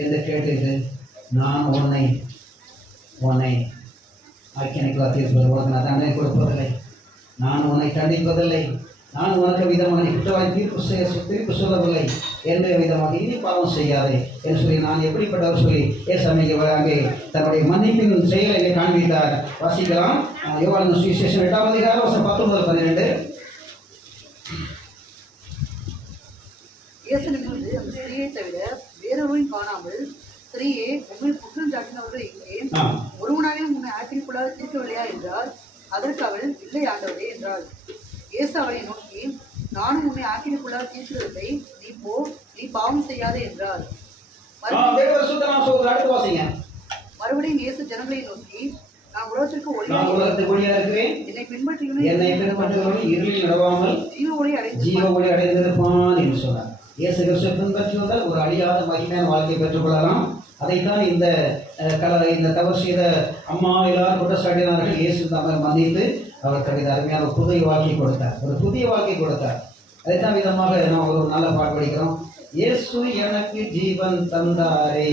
என்று கேட்டுட்டு, நான் உன்னை ஆக்கினைக்குள்ளா தீர்ப்பது, உனக்கு நான் தண்டனை கொடுப்பதில்லை, நான் உன்னை தண்டிப்பதில்லை, நான் உனக்கு விதமாக குற்றவாளி தீர்ப்பு சொல்லவில்லை என்ற விதமாக இனி பாவம் செய்யாதே என்று சொல்லி நான் எப்படிப்பட்டவர் சொல்லி ஏசாமிக்கு அங்கே தன்னுடைய மன்னிப்பின் செயலை இங்கே காண்பித்தார். வாசிக்கலாம். யோவான் சுவிசேஷம் 8ஆம் அதிகாரம் 10-12. இயேசுவிலிருந்து அந்த ஸ்திரீயை தவிர வேறொருவரையும் காணாமல், ஸ்திரீயே, உங்கள் குற்றம் சாட்டினவர்கள் எங்கே? ஒருவனாலே உன்னை ஆக்கினைக்குள்ளாக தீர்க்கவில்லையா என்றார். அதற்கு அவள், இல்லை ஆண்டவரே என்றாள். இயேசு அவளை நோக்கி, நானும் உன்னை ஆக்கினைக்குள்ளாக தீர்க்கவில்லை, நீ பாவம் செய்யாதே என்றார். மறுபடியும் இயேசு ஜனங்களை நோக்கி, நான் உலகத்திற்கு ஒளியா இருக்கிறேன், என்னை பின்பற்றுகிறவன் இருளில் நடவாமல் ஜீவ ஒளி அடைந்திருப்பான் என்று சொன்னார். இயேசு கிறிஸ்துவை பின்பற்றி வந்தால் ஒரு அழியாத மகிமையான வாழ்க்கையை பெற்றுக்கொள்ளலாம். அதைத்தான் இந்த தவறு செய்த அம்மா எல்லாரும் குற்றச்சாட்டினார்கள். இயேசு தம்மை மன்னித்து அவருக்கு அது அருமையான ஒரு புதிய வாழ்க்கை கொடுத்தார். அதைத்தான் விதமாக நாம் ஒரு நல்ல பாட்டு படிக்கிறோம். இயேசு எனக்கு ஜீவன் தந்தாரே,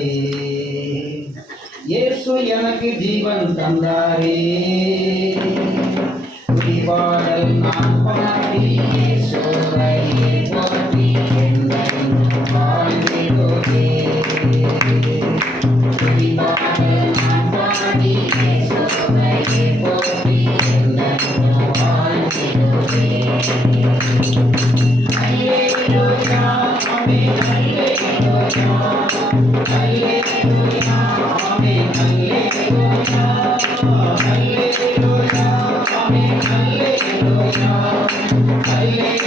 இயேசு எனக்கு ஜீவன் தந்தாரே, பாடல் நான் பாடி இயேசுவையே போற்றி வாழ்ந்திடுவே, பாடல் நான் பாடி இயேசுவையே போற்றி வாழ்ந்திடுவே. அல்லேலூயா, ஆமென், அல்லேலூயா, அல்லேலூயா, ஆமென், அல்லேலூயா, அல்லேலூயா, ஆமென், அல்லேலூயா, அல்லேலூயா.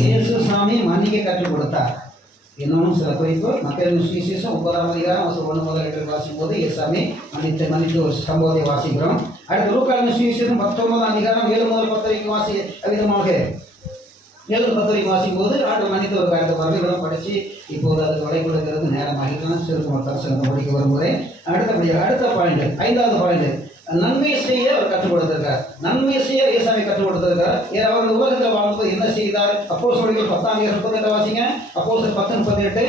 இயேசுசாமி மன்னிக்க கற்றுக் கொடுத்தார். இன்னமும் சில குறிப்பு மக்களின் சுவிசேஷம் 9ஆம் அதிகாரம் 1 முதல் 8 வாசிக்கும் போது இயேசுசாமி மன்னித்து ஒரு சம்பவத்தை வாசிக்கிறோம். அடுத்து லூக்காவின் சுவிசேஷம் 19ஆம் அதிகாரம் 7 முதல் 10 வரைக்கும் விதமாக 7 10 வரைக்கும் வாசிக்கும் போது ஆண்டு மன்னித்து ஒரு காரியத்தை பாருங்க. இதெல்லாம் படித்து இப்போது அதுக்கு விடை கொடுக்கிறது நேரமாகிக்கலாம். சிறுக்கு தரிசனத்தை முடிக்க வரும்போதே அடுத்த பாயிண்ட் 5வது பாயிண்ட் நன்மை செய்ய அவர் கற்றுக் கொடுத்திருக்கார். நன்மை செய்ய இயேசுவை கற்றுக் கொடுத்திருக்கார். அவர் உலகத்தில் வாழ்ந்து என்ன செய்தார்? அப்போஸ்தலர்கள் 10ஆம் அதிகாரம் 38 வாசிங்க. அப்போஸ்தலர் 10:38.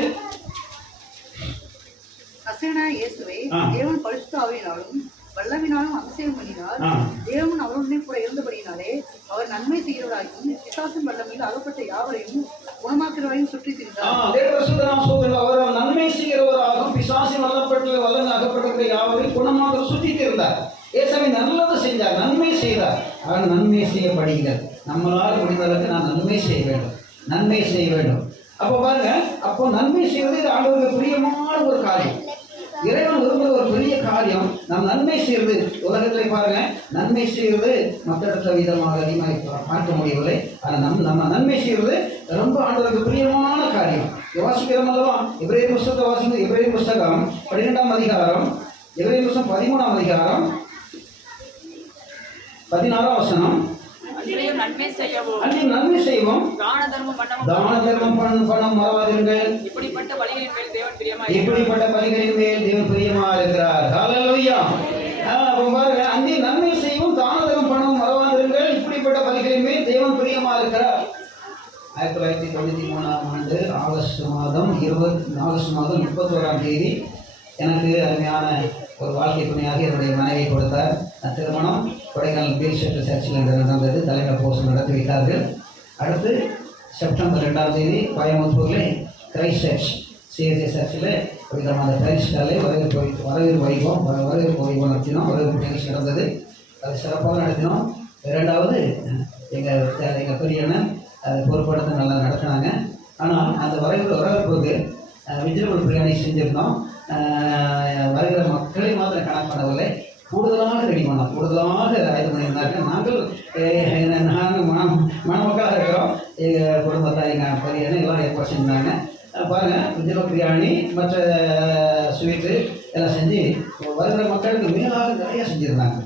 நசரேயனாகிய இயேசுவை தேவன் பரிசுத்த ஆவியினாலும் வல்லமையினாலும் அபிஷேகம் பண்ணினார். தேவன் அவருடனே கூட இருந்தபடியினாலே அவர் நன்மை செய்கிறவராகவும் பிசாசின் வல்லமையில் அகப்பட்ட யாவரையும் குணமாக்குறவரையும் சுற்றி திரிந்தார். அவர் நன்மை செய்கிறவராகவும் பிசாசின் வல்லமை அகப்பட்ட யாவரையும் குணமாக சுற்றி திரிந்தார். இயேசுவை நல்லது செஞ்சார், நன்மை செய்தார். அவர் நன்மை செய்ய படிங்கள். நம்மளால் முடிந்தளவுக்கு நான் நன்மை செய்ய வேண்டும், நன்மை செய்ய வேண்டும். அப்போ பாருங்க, அப்போ நன்மை செய்வது இது ஆண்டவருக்கு பிரியமான ஒரு காரியம். இறைவன் விரும்புகிற ஒரு பெரிய காரியம். நாம் நன்மை செய்வது உலகத்தில் பாருங்க, நன்மை செய்வது மக்களிடத்த விதமாக அதிகமாக பார்க்க முடியவில்லை. ஆனால் நம்ம நன்மை செய்வது ரொம்ப ஆண்டவருக்கு பிரியமான காரியம். வாசிக்கிறோம் அல்லவா? எபிரேயர் புஸ்தகத்தை வாசிக்கும். எபிரேயர் புஸ்தகம் 12ஆம் அதிகாரம், எபிரேயர் புஸ்தகம் 13ஆம் அதிகாரம் 16ஆம் வசனம். நன்மை செய்வோம், தான தர்மம் பண்ண மறவாதீர்கள். இப்படிப்பட்ட பலிகளின் மேல் தேவன் பிரியமா இருக்கிறார். ஹல்லேலூயா. பாருங்க, அங்கே நன்மை செய்வோம், தான தர்மம் பண்ண மறவாதீர்கள். இப்படிப்பட்ட பலிகளின் மேல் தேவன் பிரியமா இருக்கிறார். 1993ஆம் ஆண்டு ஆகஸ்ட் மாதம் 31ஆம் தேதி எனக்கு அருமையான ஒரு வாழ்க்கை துணையாக என்னுடைய மனைவியை கொடுத்தார். திருமணம் கொடைக்கானல் பீல்ஷெட் சர்ச்சில் நடந்தது. தலைவர் போஸ்ட் நடத்தி வைத்தார்கள். அடுத்து செப்டம்பர் 2ஆம் தேதி கோயம்புத்தூரில் கிரைஸ்ட் சர்ச் சிஎஸ்ஐ சர்ச்சில் விதமான கிரைஸ்டாலே வரவேற்பு வைபவம் நடத்தினோம். வரவேற்பு நிகழ்ச்சி நடந்தது. அது சிறப்பாக நடத்தினோம். 2வது எங்கள் பெரியண்ணன் அதை பொறுப்படுத்த நல்லா நடத்தினாங்க. ஆனால் அந்த வரவேற்புக்கு வெஜிடபிள் பிரியாணி செஞ்சுருந்தோம். வருகிற மக்களை மாத்திரம் கணக்கு பண்ணவில்லை, கூடுதலாக ரெடி பண்ணோம், கூடுதலாக இது பண்ணியிருந்தார்கள். நாங்கள் மணமக்களாக இருக்கிறோம். எங்கள் குடும்பத்தார் எங்கள் பெரியண்ணன் எல்லாம் ஏற்பாடு செஞ்சாங்க. பாருங்கள், வெஜிடபிள் பிரியாணி மற்ற ஸ்வீட்டு எல்லாம் செஞ்சு வருகிற மக்களுக்கு மேலாக நிறையா செஞ்சுருந்தாங்க.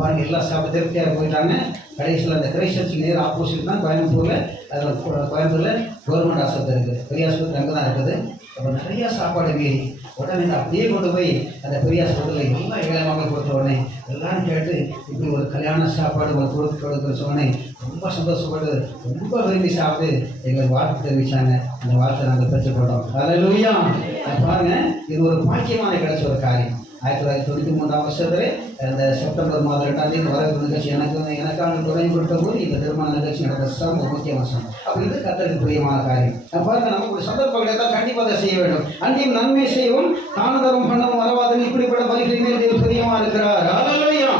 பாருங்கள், எல்லாம் சாப்பிட்டு திருப்தியாக போயிட்டாங்க. கடைசியில் அந்த கிரைஸ்ட் சர்ச்சுக்கு நேரம் ஆப்போசிட் தான் கோயம்புத்தூரில் கவர்மெண்ட் ஆஸ்பத்திரி இருக்குது. பெரிய ஆஸ்பத்திரி அங்கே தான் இருக்குது. அப்போ நிறையா சாப்பாடு மீறி உடனே அப்படியே கொண்டு போய் அந்த பெரிய ஆஸ்பத்திரியில் எல்லாம் ஏழை மக்கள் கொடுத்த உடனே எல்லாரும் கேட்டு இப்படி ஒரு கல்யாண சாப்பாடு ஒரு கொடுக்குற சொன்னே ரொம்ப சந்தோஷப்பட்டு ரொம்ப விரும்பி சாப்பிட்டு எங்களுக்கு வாழ்த்து தெரிவித்தாங்க. அந்த வாழ்த்தை நாங்கள் பெற்றுக்கொண்டோம். ஹல்லேலூயா. பாருங்க, இது ஒரு பாக்கியமான கிடைச்ச ஒரு காரியம். 1993ஆம் வருஷத்துல இந்த செப்டம்பர் மாதம் 2ஆம் தேதி வரவேற்பு நிகழ்ச்சி எனக்கான துணை கொடுத்த போது இந்த திருமண நிகழ்ச்சி நடந்த முக்கிய வருஷம். அப்படி இது கர்த்தருக்கு பிரியமான காரியம். பாருங்க, நமக்கு ஒரு சந்தர்ப்பங்கள் ஏதாவது கண்டிப்பாக அதை செய்ய வேண்டும். அன்றையும் நன்மை செய்யவும், தான தர்மம் பண்ணவும் மறவாதீர்கள். இப்படிப்பட்ட பலிகளின் மேல் தேவன் பிரியமா இருக்கிறார். ஹல்லேலூயா.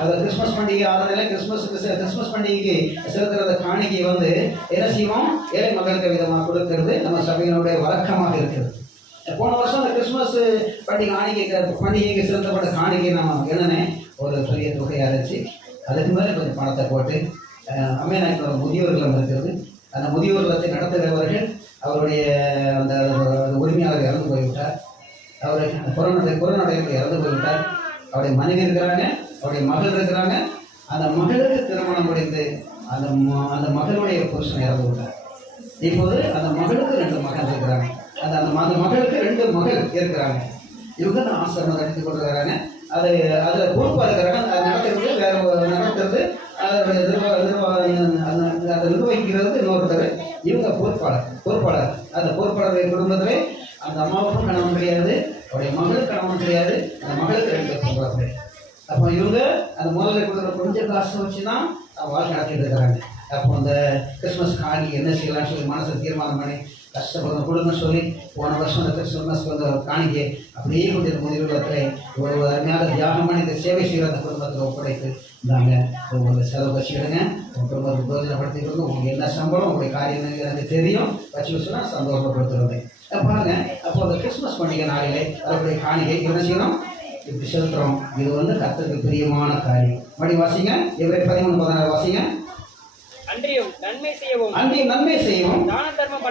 அது கிறிஸ்மஸ் பண்டிகை ஆதனால கிறிஸ்மஸ் பண்டிகைக்கு செலுத்துகிற காணிக்கை என்ன செய்வோம்? ஏழை மக்களுக்கு விதமாக கொடுக்கிறது நம்ம சபையினுடைய வழக்கமாக இருக்கிறது. போன வருஷம் அந்த கிறிஸ்மஸ் பண்டிகைக்கு செலுத்தப்பட்ட காணிக்கை நம்ம என்னென்ன ஒரு பெரிய தொகையாக இருந்துச்சு. அதுக்கு மேலே கொஞ்சம் பணத்தை போட்டு அம்மையநாயக்கோட முதியோர்கள் இருக்கிறது. அந்த முதியோர்களை நடத்துகிறவர்கள் அவருடைய அந்த உரிமையாளர் இறந்து போய்விட்டார். அவர் கொரோனாவில் இறந்து போய்விட்டார். அவருடைய மனைவி இருக்கிறாங்க, அவருடைய மகள் இருக்கிறாங்க. அந்த மகளுக்கு திருமணம் முடிந்து அந்த மகளுடைய புருஷன் இறந்து விட்டார். இப்போது அந்த மகளுக்கு 2 மகன் இருக்கிறாங்க. அந்த மகளுக்கு 2 மகள் இருக்கிறாங்க. இவங்க தான் ஆசிரமம் நடத்தி கொண்டு வராங்க. அதில் பொறுப்பாக இருக்கிறாங்க. அது நடத்துறது அதை நிர்வகிக்கிறது இன்னொருத்தர். இவங்க பொறுப்பாளர். அந்த பொறுப்பாளருடைய குடும்பத்திலே அந்த அம்மாவுக்கும் கணவன் கிடையாது, அவருடைய மகளுக்கு கணவன் கிடையாது, அந்த மகளுக்கு 2 பொறுப்பாளர். அப்போ இவங்க அந்த முதல்ல கொடுக்குற கொஞ்சம் காசை வச்சு தான் வாழ்க்கை நடத்திட்டு இருக்கிறாங்க. அப்போ அந்த கிறிஸ்மஸ் காணி என்ன செய்யலாம்னு சொல்லி மனசை தீர்மானம் பண்ணி கஷ்டப்படுற குடும்பம் சொல்லி போன வருஷம் அந்த கிறிஸ்மஸ்க்கு வந்து காணிக்கை அப்படியே கொண்டு முதல்வத்தில் இவ்வளவு அருமையாக தியாகம் பண்ணி இந்த சேவை செய்கிற அந்த குடும்பத்தில் ஒப்படைத்து இந்தாங்க உங்களுக்கு செலவு வச்சுக்கிடுங்க, உங்கள் குடும்பத்தை பிரயோஜனப்படுத்திக்கிறது, உங்களுக்கு என்ன சம்பளம், உங்களுடைய காரியம் எனக்கு தெரியும் வச்சு சொன்னால் சந்தோஷப்படுத்துறது. பாருங்க, அப்போ அந்த கிறிஸ்மஸ் பண்டிகை நாளிலே அதனுடைய காணிக்கை என்ன செய்யணும், இப்படி செலுத்துறோம். இது வந்து கர்த்தருக்கு பிரியமான காரியம். மறுபடி வாசிங்க, எவ்வளவு 13-16 வாசிங்க. அன்றியும் நன்மை செய்யவும் தான தர்மம்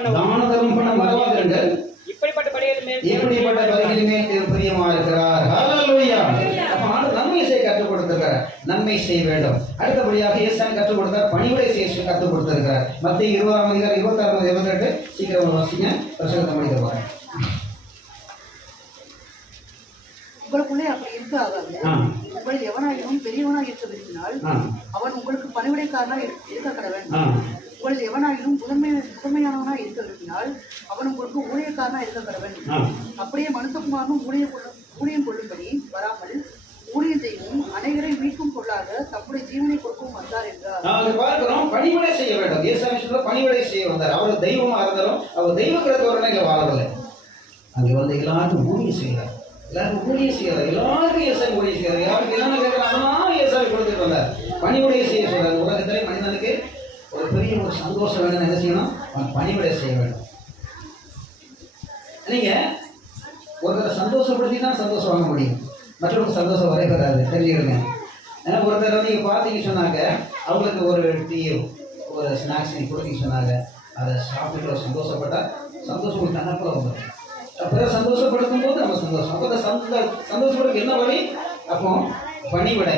பண்ண மறவாதிருங்கள். இப்படிப்பட்ட பலிகளின் மேல் பிரியமா இருக்கிறார். ஹல்லேலூயா. அப்ப ஆண்டவர் நன்மை செய்ய கற்றுக் கொடுத்திருக்கிறார், நன்மை செய்ய வேண்டும். அடுத்தபடியாக இயேசுவை கற்றுக் கொடுத்தார், பணிவிடை செய்ய கற்றுக் கொடுத்திருக்கிறார். மத்திய 20:26-28 சீக்கிரம் வாசிங்க, பிரசங்கத்தை முடிக்க போறேன். உங்களுக்குள்ளே அப்படி இருக்க ஆகாது. உங்கள் எவனாயினும் பெரியவனாக இருக்க விரும்பினால் அவன் உங்களுக்கு பணிவிடைக்காரனாக இருக்க கடவன். உங்கள் எவனாயினும் முதன்மையானவனாக இருக்க விரும்பினால் அவன் உங்களுக்கு ஊழியக்காரனாக இருக்க கடவன். அப்படியே மனுஷகுமாரனும் ஊழியம் கொள்ளும்படி வராமல் ஊழியம் செய்யவும் அனைவரை மீட்கும் பொருளாக தம்முடைய ஜீவனை கொடுக்கவும் வந்தார் என்றார். பார்க்கிறோம், பணிவிடை செய்ய வேண்டும். இயேசு பணிவிடை செய்ய வந்தார். அவர் தெய்வமா இருந்தாலும் அவர் தெய்வ கிரதவர்கள் இங்க வாழவில்லை. அங்கே வந்து எல்லாருக்கும் ஊழியம் செய்கிறார், எல்லாருக்கும் ஊழியம் செய்யறாரு, எல்லாருக்கும் இயேசுவை ஊழியம் செய்யறாரு. யாருக்கு என்னென்ன கேட்கறாங்க இயேசுவை கொடுத்துட்டு வந்தார். பணிவிடைய செய்ய சொல்றாரு. உலகத்திலே மனிதனுக்கு ஒரு பெரிய ஒரு சந்தோஷம் வேணும், என்ன செய்யணும், அவன் பணிவிடை செய்ய வேண்டும். நீங்க ஒருத்தரை சந்தோஷப்படுத்தி தான் சந்தோஷம் வாங்க முடியும், மற்றவங்களுக்கு சந்தோஷம் வரைபடாது, தெரிஞ்சுக்கிடுங்க. ஏன்னா ஒருத்தர் வந்து நீங்கள் பார்த்தீங்க சொன்னாங்க, அவங்களுக்கு ஒரு டீயோ ஒரு ஸ்நாக்ஸ் நீங்கள் கொடுத்தீங்க சொன்னாங்க, அதை சாப்பிட்டு சந்தோஷப்பட்டால் சந்தோஷம் தனக்குள்ள வந்துடும். அப்புறம் சந்தோஷப்படுத்தும் போது நம்ம சந்தோஷம். அப்போ சந்தோஷப்படுறதுக்கு என்ன வழி? அப்போ பணிவிடை,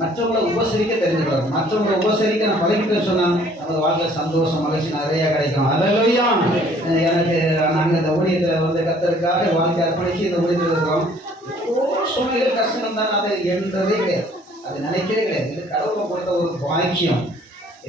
மற்றவங்களை உபசரிக்க தெரிஞ்சுக்கிறோம். மற்றவங்களை உபசரிக்க நான் பழகிட்டு சொன்னால் நமக்கு வாழ்க்கையில் சந்தோஷம் மகிழ்ச்சி நிறையா கிடைக்கும். அல்லேலூயா. எனக்கு நாங்கள் இந்த ஊழியத்தில் வந்து கர்த்தருக்காக வாழ்க்கை அர்ப்பணித்து இந்த ஊழியத்தில் இருக்கிறோம். எவ்வளோ சூழ்நிலை கஷ்டம் தான், அதை என்றதே கிடையாது, அது நினைக்கவே கிடையாது. இது கடவுளை கொடுத்த ஒரு பாக்கியம்.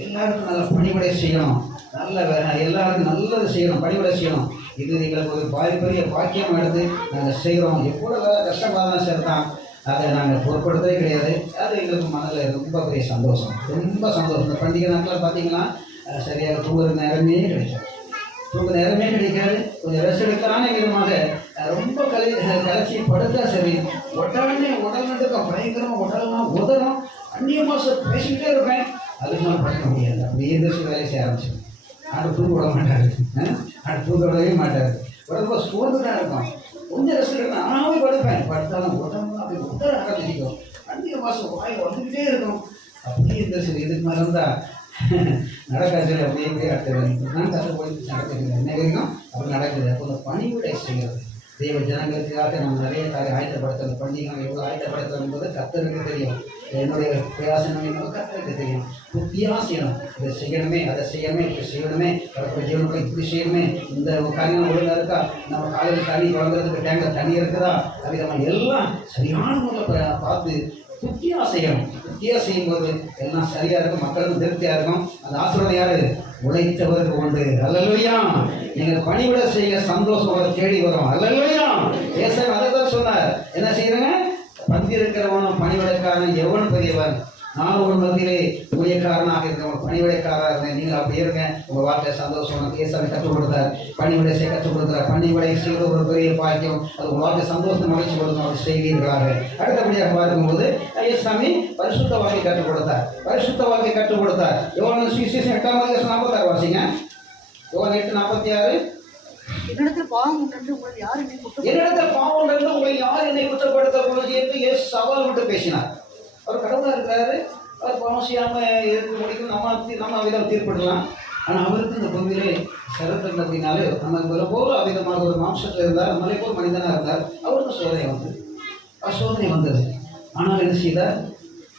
எல்லாருக்கும் நல்ல பணிவிடை செய்யணும், நல்ல எல்லாருக்கும் நல்லது செய்யணும், பணிவிடை செய்யணும். இது எங்களுக்கு ஒரு பெரிய பாக்கியம் எடுத்து நாங்கள் செய்கிறோம். எவ்வளோ கஷ்டமாக தான் சேர்த்தான், அதை நாங்கள் பொருட்படுத்தவே கிடையாது. அது எங்களுக்கு மனதில் ரொம்ப பெரிய சந்தோஷம், ரொம்ப சந்தோஷம். இந்த பண்டிகை நாட்களில் பார்த்தீங்கன்னா சரியாக தூங்குற நேரமே கிடைக்கும், தூங்குற நேரமே கிடைக்காது. கொஞ்சம் ரெஸ்ட் எடுக்கலான்னு விதமாக ரொம்ப கலைச்சி படுத்தா சரி, உடனே உடல் நடுக்கம் பயங்கரமாக, உடலாம் உதறும், அந்நிய மாதம் பேசிக்கிட்டே இருப்பேன், அதுக்கு மேலே படுக்க முடியாது. அப்படியே எந்திரிச்சு வேலையை செய்ய ஆரம்பிச்சோம். ஆடு தூங்க விட மாட்டார், ஆடு தூங்க விடவே மாட்டார். உடம்பு சோர்ந்து தான் இருக்கும். கொஞ்சம் ரெஸ்ட் எடுக்கணும், நானாவே படுப்பேன், படுத்தாலும் உடம்பு அப்படி உடல் ஆரம்பிச்சிக்கும். அந்நிய மாதம் வாய் வந்துக்கிட்டே இருக்கும். அப்படியே எந்திரிச்சு இதுக்கு மேலே இருந்தால் நடக்காது. அப்படியே அப்படியே அடுத்த நான் கற்று போய் நடக்குது, என்ன வரைக்கும் அப்படி நடக்குது. அப்போ இந்த பணிவிடை செய்கிறது தெய்வ ஜனங்களுக்காக நம்ம நிறைய ஆயத்தப்படுத்துறது. பண்டிகை எவ்வளோ ஆயத்தப்படுத்துறது என்பது கர்த்தருக்கு தெரியும், என்னுடைய பிரயாசனம் என்பது கர்த்தருக்கு தெரியும். புத்தியாக செய்யணும், இதை செய்யணுமே, அதை செய்யணுமே, இப்படி செய்யணுமே, கருப்பை ஜீவனுக்கு இப்படி செய்யணுமே, இந்த காரியம் ஒழுங்காக இருக்கா, நம்ம காலையில் தண்ணி வளர்க்குறதுக்கு டேங்கில் தண்ணி இருக்குதா, அது நம்ம எல்லாம் சரியான முறையில் பார்த்து புத்தியாக செய்யணும். புத்தியாக செய்யும்போது எல்லாம் சரியாக இருக்கும், மக்களுக்கும் திருப்தியாக இருக்கும். அந்த ஆசீர்வாதம் யாரு? உழைத்தவருக்கு உண்டு. அல்லேலூயா. நீங்கள் பணிவிட செய்ய சந்தோஷம் தேடி வரும். அல்லேலூயா. ஏசாயா அதை தான் சொன்னார். என்ன செய்யறங்க? பந்தி இருக்கிறவனும் பணிவிடைக்காரன் எவனும் பெரியவன். நான் ஒரு மத்தியிலே ஊழியக்காரனாக இருக்கிறவங்க பணிவிடைக்காரராக இருந்தேன். நீங்கள் அப்படி இருங்க, உங்கள் வாழ்க்கை சந்தோஷம். ஏசாமி கற்றுக் கொடுத்தார், பணிவிடை செய்ய கற்றுக் கொடுத்தார். பணிவிடை செய்வது ஒரு பெரிய பாக்கியம், அது உங்கள் வாழ்க்கை சந்தோஷத்தை மகிழ்ச்சி கொடுக்கும். அவர் செய்வீர்களாக. அடுத்தபடியாக பார்க்கும்போது ஏசாமி பரிசுத்த வாழ்க்கை கற்றுக் கொடுத்தார், பரிசுத்த வாழ்க்கை கற்றுக் கொடுத்தார். யோவான் சுவிசேஷம் 8:46 வாசிங்க. யோவான் 8:46. என்னிடத்தில் பாவம் உண்டு உங்களை யார் என்னை குற்றப்படுத்த போது என்று இயேசு சவால் விட்டு பேசினார். அவர் கடவுளாக இருக்கிறாரு, அவர் பாவம் செய்யாமல் இருக்க முடிக்கும், நம்ம விதம் தீர்ப்பிடலாம். ஆனால் அவருக்கு இந்த பூமியிலே சிறந்தது அப்படின்னாலே நம்ம போல அவிதமாக ஒரு மாம்சத்தில் இருந்தார், நம்மளை போல் மனிதனாக இருந்தார். அவருக்கு சோதனை வந்தது. ஆனால் என்ன செய்தார்?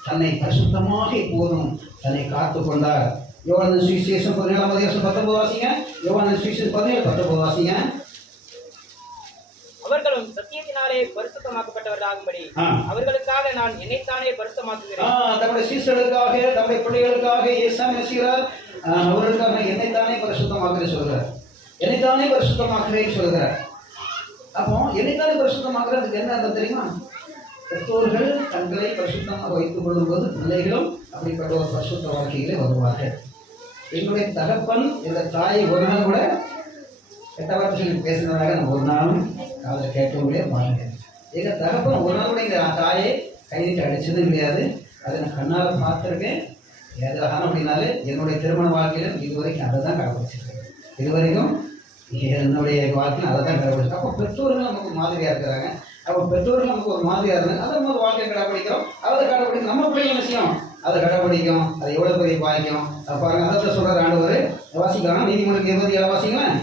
தன்னை பரிசுத்தமாக எப்போதும் தன்னை காத்து கொண்டார். யோவான் சுவிசேஷம் 17:19 வாசிங்க. யோவான் சுவிசேஷம் 17:19 வாசிங்க. அவர்களும் நீங்களும் சத்தியத்தினாலே பரிசுத்தமாக்கப்பட்டவர்களாகும்படி அவர்களுக்காக நான் என்னைத்தானே பரிசுத்தமாக்குகிறேன். தம்முடைய சீசர்களுக்காக, தம்முடைய பிள்ளைகளுக்காக இயேசுதான் பேசுகிறார். அவர்களுக்காக என்னைத்தானே பரிசுத்தமாக்குறேன் சொல்கிறார். என்னைத்தானே பரிசுத்தமாக்குறேன்னு சொல்கிறார். அப்போ என்னைத்தானே பரிசுத்தமாக்குறதுக்கு என்ன அர்த்தம் தெரியுமா? பெற்றோர்கள் தங்களை பரிசுத்தமாக வைத்துக் கொள்ளும்போது பிள்ளைகளும் அப்படிப்பட்ட ஒரு பரிசுத்த வாழ்க்கையிலே வருவார்கள். என்னுடைய தகப்பன் இந்த தாயை ஒரு நாள் கூட கெட்ட வார்த்தைகள் பேசினதாக நான் ஒரு நாளும் காதை கேட்கவே மாட்டேன். எங்கள் தகப்பன் ஒரு நாள் கூட இந்த தாயை கையிட்டு அடித்ததும் கிடையாது. அதை நான் கண்ணால் பார்த்துருக்கேன். ஏதாவது அப்படின்னாலே என்னுடைய திருமண வாழ்க்கையிலும் இதுவரைக்கும் அதை தான் கடைபிடிச்சிருக்கேன். இதுவரைக்கும் என்னுடைய வாழ்க்கையில் அதை தான் கடைபிடிச்சிருக்கேன். அப்போ பெற்றோர்கள் நமக்கு மாதிரியாக இருக்கிறாங்க. அப்போ பெற்றோர்கள் நமக்கு ஒரு மாதிரியாக இருந்தாங்க. அதை நம்ம வாழ்க்கையை கடைபிடிக்கிறோம். அதை கடைபிடிக்கும் நம்ம பிள்ளைங்க விஷயம் அதை கடைபிடிக்கும். அது எவ்வளோ பெரிய பாய்க்கும். பாருங்கள், அதை சொல்கிற ஆண்டவர் வாசிக்கலாம். நீதிமன்றம் 27 வாசிங்களேன்.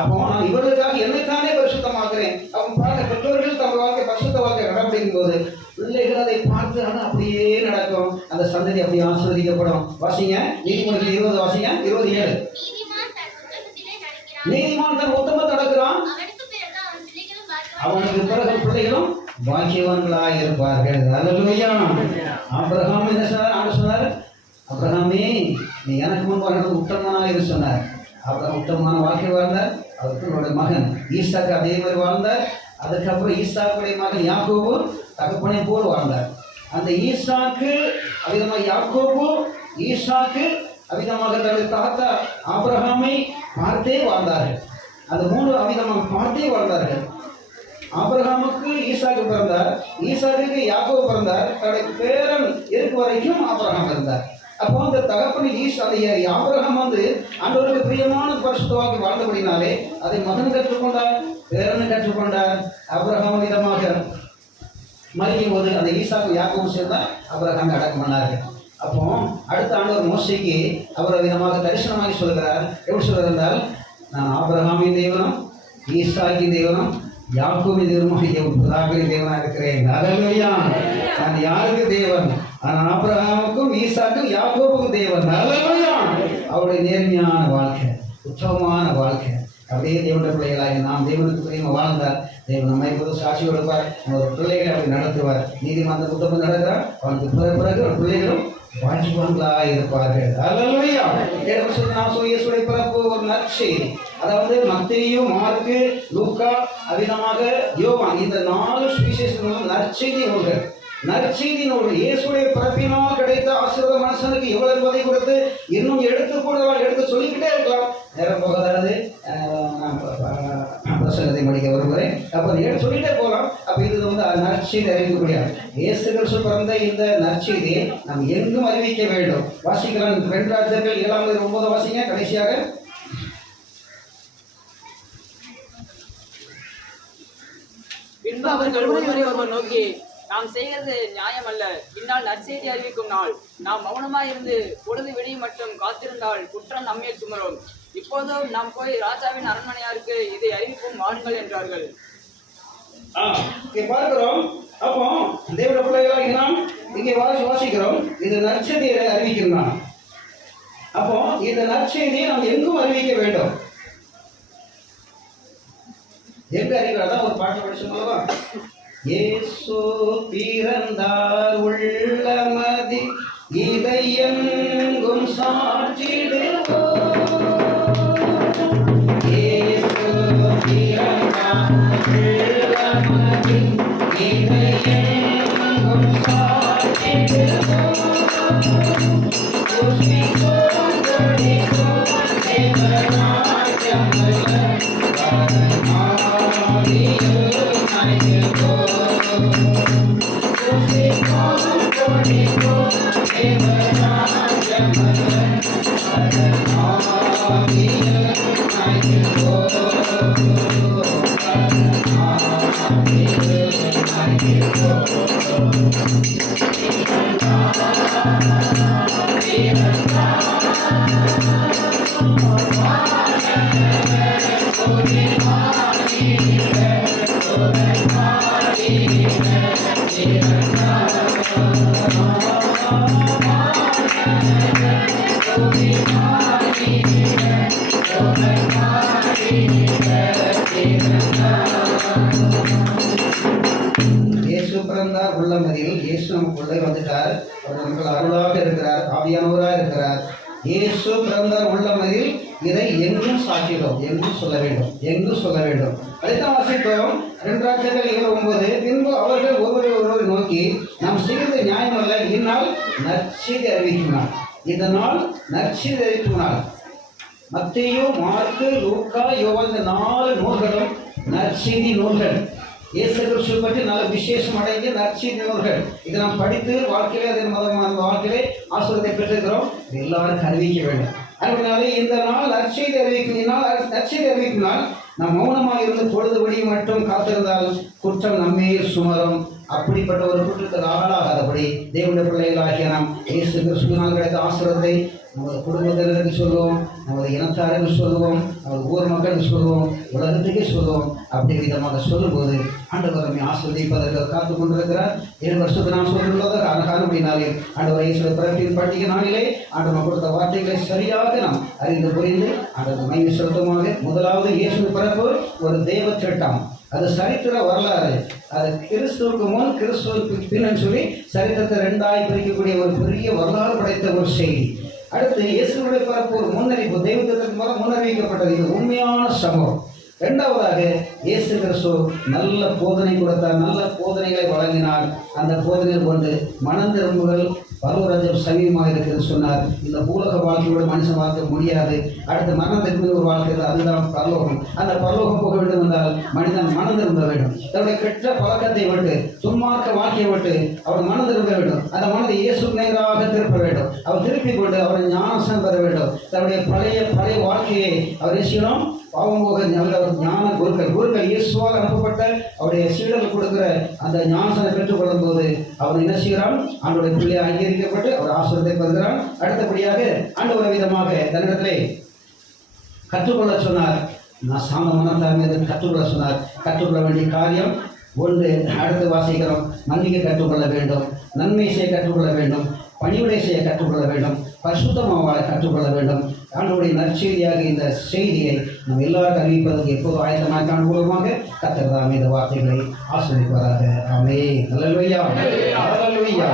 அப்போ நான் இவர்களுக்காக என்னைத்தானே பரிசுத்தமாக்குறேன். அப்போ பாருங்க, பெற்றோர்கள் தங்கள் வாழ்க்கை பரிசுத்த வாழ்க்கை கடைபிடிக்கும் போது பிள்ளைகள் அதை பார்த்து ஆனால் அப்படியே நடக்கும். அந்த சந்ததி அப்படியே ஆசீர்வதிக்கப்படும். வாசிங்க, நீதிமன்றம் 20 வாசிங்க. 27. நீதிமான் தன் உத்தமத்தை நடக்கிறான், அவனுக்கு பிறகு பிள்ளைகளும் பாக்கியவான்களாக இருப்பார்கள். அல்லேலூயா. ஆபிரகாம் என்ன சொன்னார்? ஆண்டவர் சொன்னார், ஆபிரகாமே நீ எனக்கு முன்பு நடந்து உத்தமனாக இரு சொன்னார். ஆபிரகாம் உத்தமமான வாழ்க்கை வாழ்ந்தார். அவருடைய மகன் ஈசாக்கு அதே மாதிரி வாழ்ந்தார். அதுக்கப்புறம் ஈசாக்குடைய மகன் யாக்கோபு தகப்பனை போல் வாழ்ந்தார். அந்த ஈசாக்கு அவிதமாக யாக்கோபு, ஈசாக்கு அவிதமாக தன்னுடைய தாத்தா ஆபிரகாமை பார்த்தே வாழ்ந்தார்கள். அந்த 3 அவிதமாக பார்த்தே வாழ்ந்தார்கள். ஆபிரகாமுக்கு ஈசாக்கு பிறந்தார், ஈசாக்கு யாக்கோபு பிறந்தார், தன்னுடைய பேரன் இருக்கு வரைக்கும் ஆபிரகாம் இருந்தார். அப்போ அந்த தகப்பனுக்கு ஆபிரகாம் ஆண்டவருக்கு பிரியமான பரிசுத்தவாக்கி வாழ்ந்தபடினாலே அதை மகன் கற்றுக்கொண்டார், பேரன் கற்றுக்கொண்டார். ஆபிரகாம் விதமாக மறியும் போது அந்த ஈசாக்கு யாக்கோபு சேர்ந்தார், ஆபிரகாம் அடக்கம் பண்ணார்கள். அப்போ அடுத்த ஆண்டவர் மோசேக்கு அவர் விதமாக தரிசனமாகி சொல்கிறார். எப்படி சொல்கிறார் என்றால், நான் ஆபிரகாமின் தேவனும் ஈசாக்கின் தேவனும் யாக்கோபின் தேவனும் பிதாக்களின் தேவனாக இருக்கிறேன். அல்லேலூயா. நான் யாருக்கு தேவன்? நான் ஆபிரகாமுக்கும் ஈசாக்கும் யாக்கோபுக்கும் தேவன். அல்லேலூயா. அவருடைய நேர்மையான வாழ்க்கை, உற்சவமான வாழ்க்கை, அப்படியே தேவனுடைய பிள்ளைகளாக நாம் தேவனுக்கு பிரியமாக வாழ்ந்தார். தேவன் நம்மை பொது சாட்சி கொடுப்பார். நம்மளோட பிள்ளைகளை அப்படி நடத்துவார். நீதிமன்ற புத்தகம் நடக்கிறார். அவனுக்கு பிறகு பிள்ளைகளும் பாக்கியவான்களாக இருப்பார்கள். அல்லேலூயா. இயேசுவுடைய பிறப்பு ஒரு நற்செய்தி. அதாவது மத்தேயு, மார்க்கு, லூக்கா, அவிதமாக யோவான், இந்த 4 சுவிசேஷ நூல்கள் நற்செய்தி நூல்கள். நற்செய்தி நூல்கள் இயேசுடைய பிறப்பினால் கிடைத்த ஆசீர்வாத மனுஷனுக்கு எவ்வளவு என்பதை கொடுத்து இன்னும் எடுத்து சொல்லிக்கிட்டே இருக்கலாம். நேரம் போகாது, பிரசங்கத்தை முடிக்க வருகிறேன். அப்போ சொல்லிட்டே போகலாம். அப்போ இது நற்செய்தி அறிவிக்கக்கூடிய இயேசு கிறிஸ்து பிறந்த இந்த நற்செய்தியை நாம் எங்கும் அறிவிக்க வேண்டும். வாசிக்கலாம். 2 ராஜ்யங்கள் 7-9 வாசிங்க. கடைசியாக பின்பு அவர்கள் ஒருவரை ஒருவர் நோக்கி, நாம் செய்கிறது நியாயம் அல்ல. இந்நாள் நற்செய்தி அறிவிக்கும் நாள். நாம் மௌனமாயிருந்து பொழுது விடியும் மட்டும் காத்திருந்தால் குற்றம் நம்மேல் சுமரும். இப்போதும் நாம் போய் ராஜாவின் அரண்மனையாருக்கு இதை அறிவிப்போம், வாருங்கள் என்றார்கள். பார்க்கிறோம். அப்போ தேவனுடைய பிள்ளைகளாக நாம் இங்கே வாசிக்கிறோம். இந்த நற்செய்தியை அறிவிக்கிறான். அப்போ இந்த நற்செய்தியை நாம் எங்கும் அறிவிக்க வேண்டும். எங்க அறிவிக்கிறதா ஒரு பாட்டு படிச்சு சொல்லவா? இயேசு பிறந்தார் உள்ளமதி இதை எங்கும் சாற்றிடுவோம். இயேசு பிறந்தார் உள்ளமதி இதை எங்கும் சாற்றிடுவோம். Thank you. இயேசு பிறந்தார் உள்ளமதில் இதை எங்கும் சாட்சிடும் என்று சொல்ல வேண்டும், எங்கும் சொல்ல வேண்டும். அடுத்த வாசிப்போம் 2 ராஜ்யங்கள் 7:9. பின்பு அவர்கள் ஒருவரை நோக்கி, நாம் செய்வது நியாயமல்ல, இந்நாள் நற்செய்தி அறிவிக்குமாள். இதனால் நற்செய்தி அறிவிக்குமாள். மத்தேயு, மார்க்கு, லூக்கா, யோவான் இந்த 4 நூல்களும் நற்செய்தி நூல்கள். இயேசு கிறிஸ்து பற்றி நல்ல விசேஷம் அடைந்த நற்செய்தி நூல்கள். இதை நாம் படித்து வாழ்க்கையிலே அதன் மதமான வாழ்க்கையிலே ஆசிரியத்தை பெற்றிருக்கிறோம். எல்லாருக்கும் அறிவிக்க வேண்டும். அதனாலே இந்த நாள் நற்செய்தி அறிவிக்கும் நாள், நற்செய்தி அறிவிக்கும் நாள். நாம் மௌனமாக இருந்து பொழுது விடிய மட்டும் காத்திருந்தால் குற்றம் நம்மையில் சுமரும். அப்படிப்பட்ட ஒரு குற்றத்துக்கு ஆளாகாதபடி தேவனுடைய பிள்ளைகளாகிய நாம் இயேசு கிறிஸ்துவினால் கிடைத்த ஆசிரியத்தை நமது குடும்பத்தினருக்கு சொல்லுவோம், நமது இனத்தாருக்கு சொல்லுவோம், நமது ஊர் மக்களுக்கு சொல்லுவோம், உலகத்துக்கே சொல்லுவோம். அப்படி விதமாக சொல்லும்போது ஆண்டவர் நம்மை ஆசிர்வதிப்பதற்கு காத்து கொண்டிருக்கிறார். 7 வருஷத்தை நான் சொல்லியுள்ளதாக காரணப்படினாலே ஆண்டவர் இயேசுவை பிறப்பின் பண்டிகை நாளிலே ஆண்டவர் கொடுத்த வார்த்தைகளை சரியாக நாம் அறிந்து புரிந்து ஆண்டவர் மைய செலுத்தமாக முதலாவது இயேசுவை பிறப்பு ஒரு தெய்வ திட்டம். அது சரித்திர வரலாறு. அது கிறிஸ்துவுக்கு முன் கிறிஸ்துவுக்கு பின்னு சொல்லி சரித்திரத்தை 2ஆய் பிரிக்கக்கூடிய ஒரு பெரிய வரலாறு படைத்த ஒரு செய்தி. அடுத்து இயேசுடைய பிறப்பு ஒரு முன்னறிவிப்பு, தெய்வத்திற்கு மூலம் முன்னறிவிக்கப்பட்டது. இது உண்மையான சம்பவம். 2வதாக இயேசு கிறிஸ்து நல்ல போதனை கொடுத்தார், நல்ல போதனைகளை வழங்கினார். அந்த போதனைகள் கொண்டு மனம் திரும்புதல் பரலோகம் சமீபமாக இருக்கிறது சொன்னார். இந்த பூலக வாழ்க்கையோட மனுஷன் வாழ்க்கை முடியாது. அடுத்த மரணத்திற்கு ஒரு வாழ்க்கை, அதுதான் பரலோகம். அந்த பரலோகம் போக வேண்டும் என்றால் மனிதன் மனம் திரும்ப வேண்டும். தன்னுடைய கெட்ட பழக்கத்தை விட்டு, துன்மார்க்க வாழ்க்கையை விட்டு அவர் மனம் திரும்ப வேண்டும். அந்த மனதை இயேசு நேராக திருப்ப வேண்டும். அவர் திருப்பிக் கொண்டு அவரை ஞானசம் பெற வேண்டும். தன்னுடைய பழைய வாழ்க்கையை அவர் செய்யணும். பாவம்போக ஞான குருக்கள் இயேசுவால் அனுப்பப்பட்ட அவருடைய சீடர்கள் கொடுக்கிற அந்த ஞானசனை பெற்றுக்கொள்ளும் போது அவர் என்ன செய்கிறான்? ஆண்டோடைய பிள்ளையை அங்கீகரிக்கப்பட்டு அவர் ஆசிரியத்தை பெறுகிறான். அடுத்தபடியாக ஆண்டவர் விதமாக தன்னிடத்திலே கற்றுக்கொள்ள சொன்னார். நான் சாந்த மனத்தார் மீது கற்றுக்கொள்ள சொன்னார். கற்றுக்கொள்ள வேண்டிய காரியம் 1. அடுத்து வாசிக்கிறோம். மன்னிக்க கற்றுக்கொள்ள வேண்டும், நன்மை செய்ய கற்றுக்கொள்ள வேண்டும், பணிவிடை செய்ய கற்றுக்கொள்ள வேண்டும், பரிசுத்தமாக வாழ கற்றுக்கொள்ள வேண்டும். ஆண்டவருடைய நற்செய்தியாக இந்த செய்தியை நாம் எல்லாரும் அறிவிப்பதற்கு எப்போதும் ஆயத்தமாக காண்போமாக கர்த்தர் தாமே இந்த வார்த்தைகளை ஆசீர்வதிப்பாராக. ஆமென். அல்லேலூயா, அல்லேலூயா, அல்லேலூயா.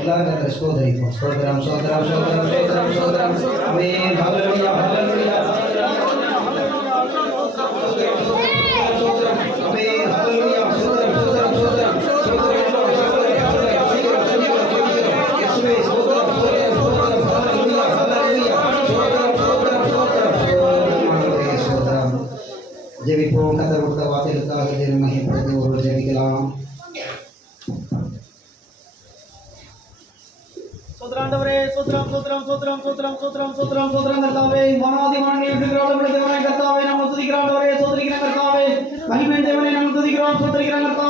எல்லாரும் கர்த்தரை ஸ்தோத்திரிப்போம். ஸ்தோத்திரம், ஸ்தோத்திரம், ஸ்தோத்திரம், ஸ்தோத்திரம், ஸ்தோத்திரம். ஆமென். அல்லேலூயா, அல்லேலூயா. ஜெபிப்போம். கர்த்தர் கொடுத்த வார்த்தைகளுக்காக தேவனை மகிமைப்படுத்தி ஒருவர் ஜெபிக்கலாம். சோத்ராண்டவரே, சோத்ரம் சோத்ரம் சோத்ரம் சோத்ரம் சோத்ரம் சோத்ரம் சோத்ரம் கர்த்தாவே, வானாதி வானங்களில் இருக்கிறவர்களே தேவனே கர்த்தாவே, நாம் துதிக்கிறோம். சோதரிக்கிறோம் கர்த்தாவே, மகிமையின் தேவனே நாம் துதிக்கிறோம், சோதரிக்கிறோம் கர்த்தாவே.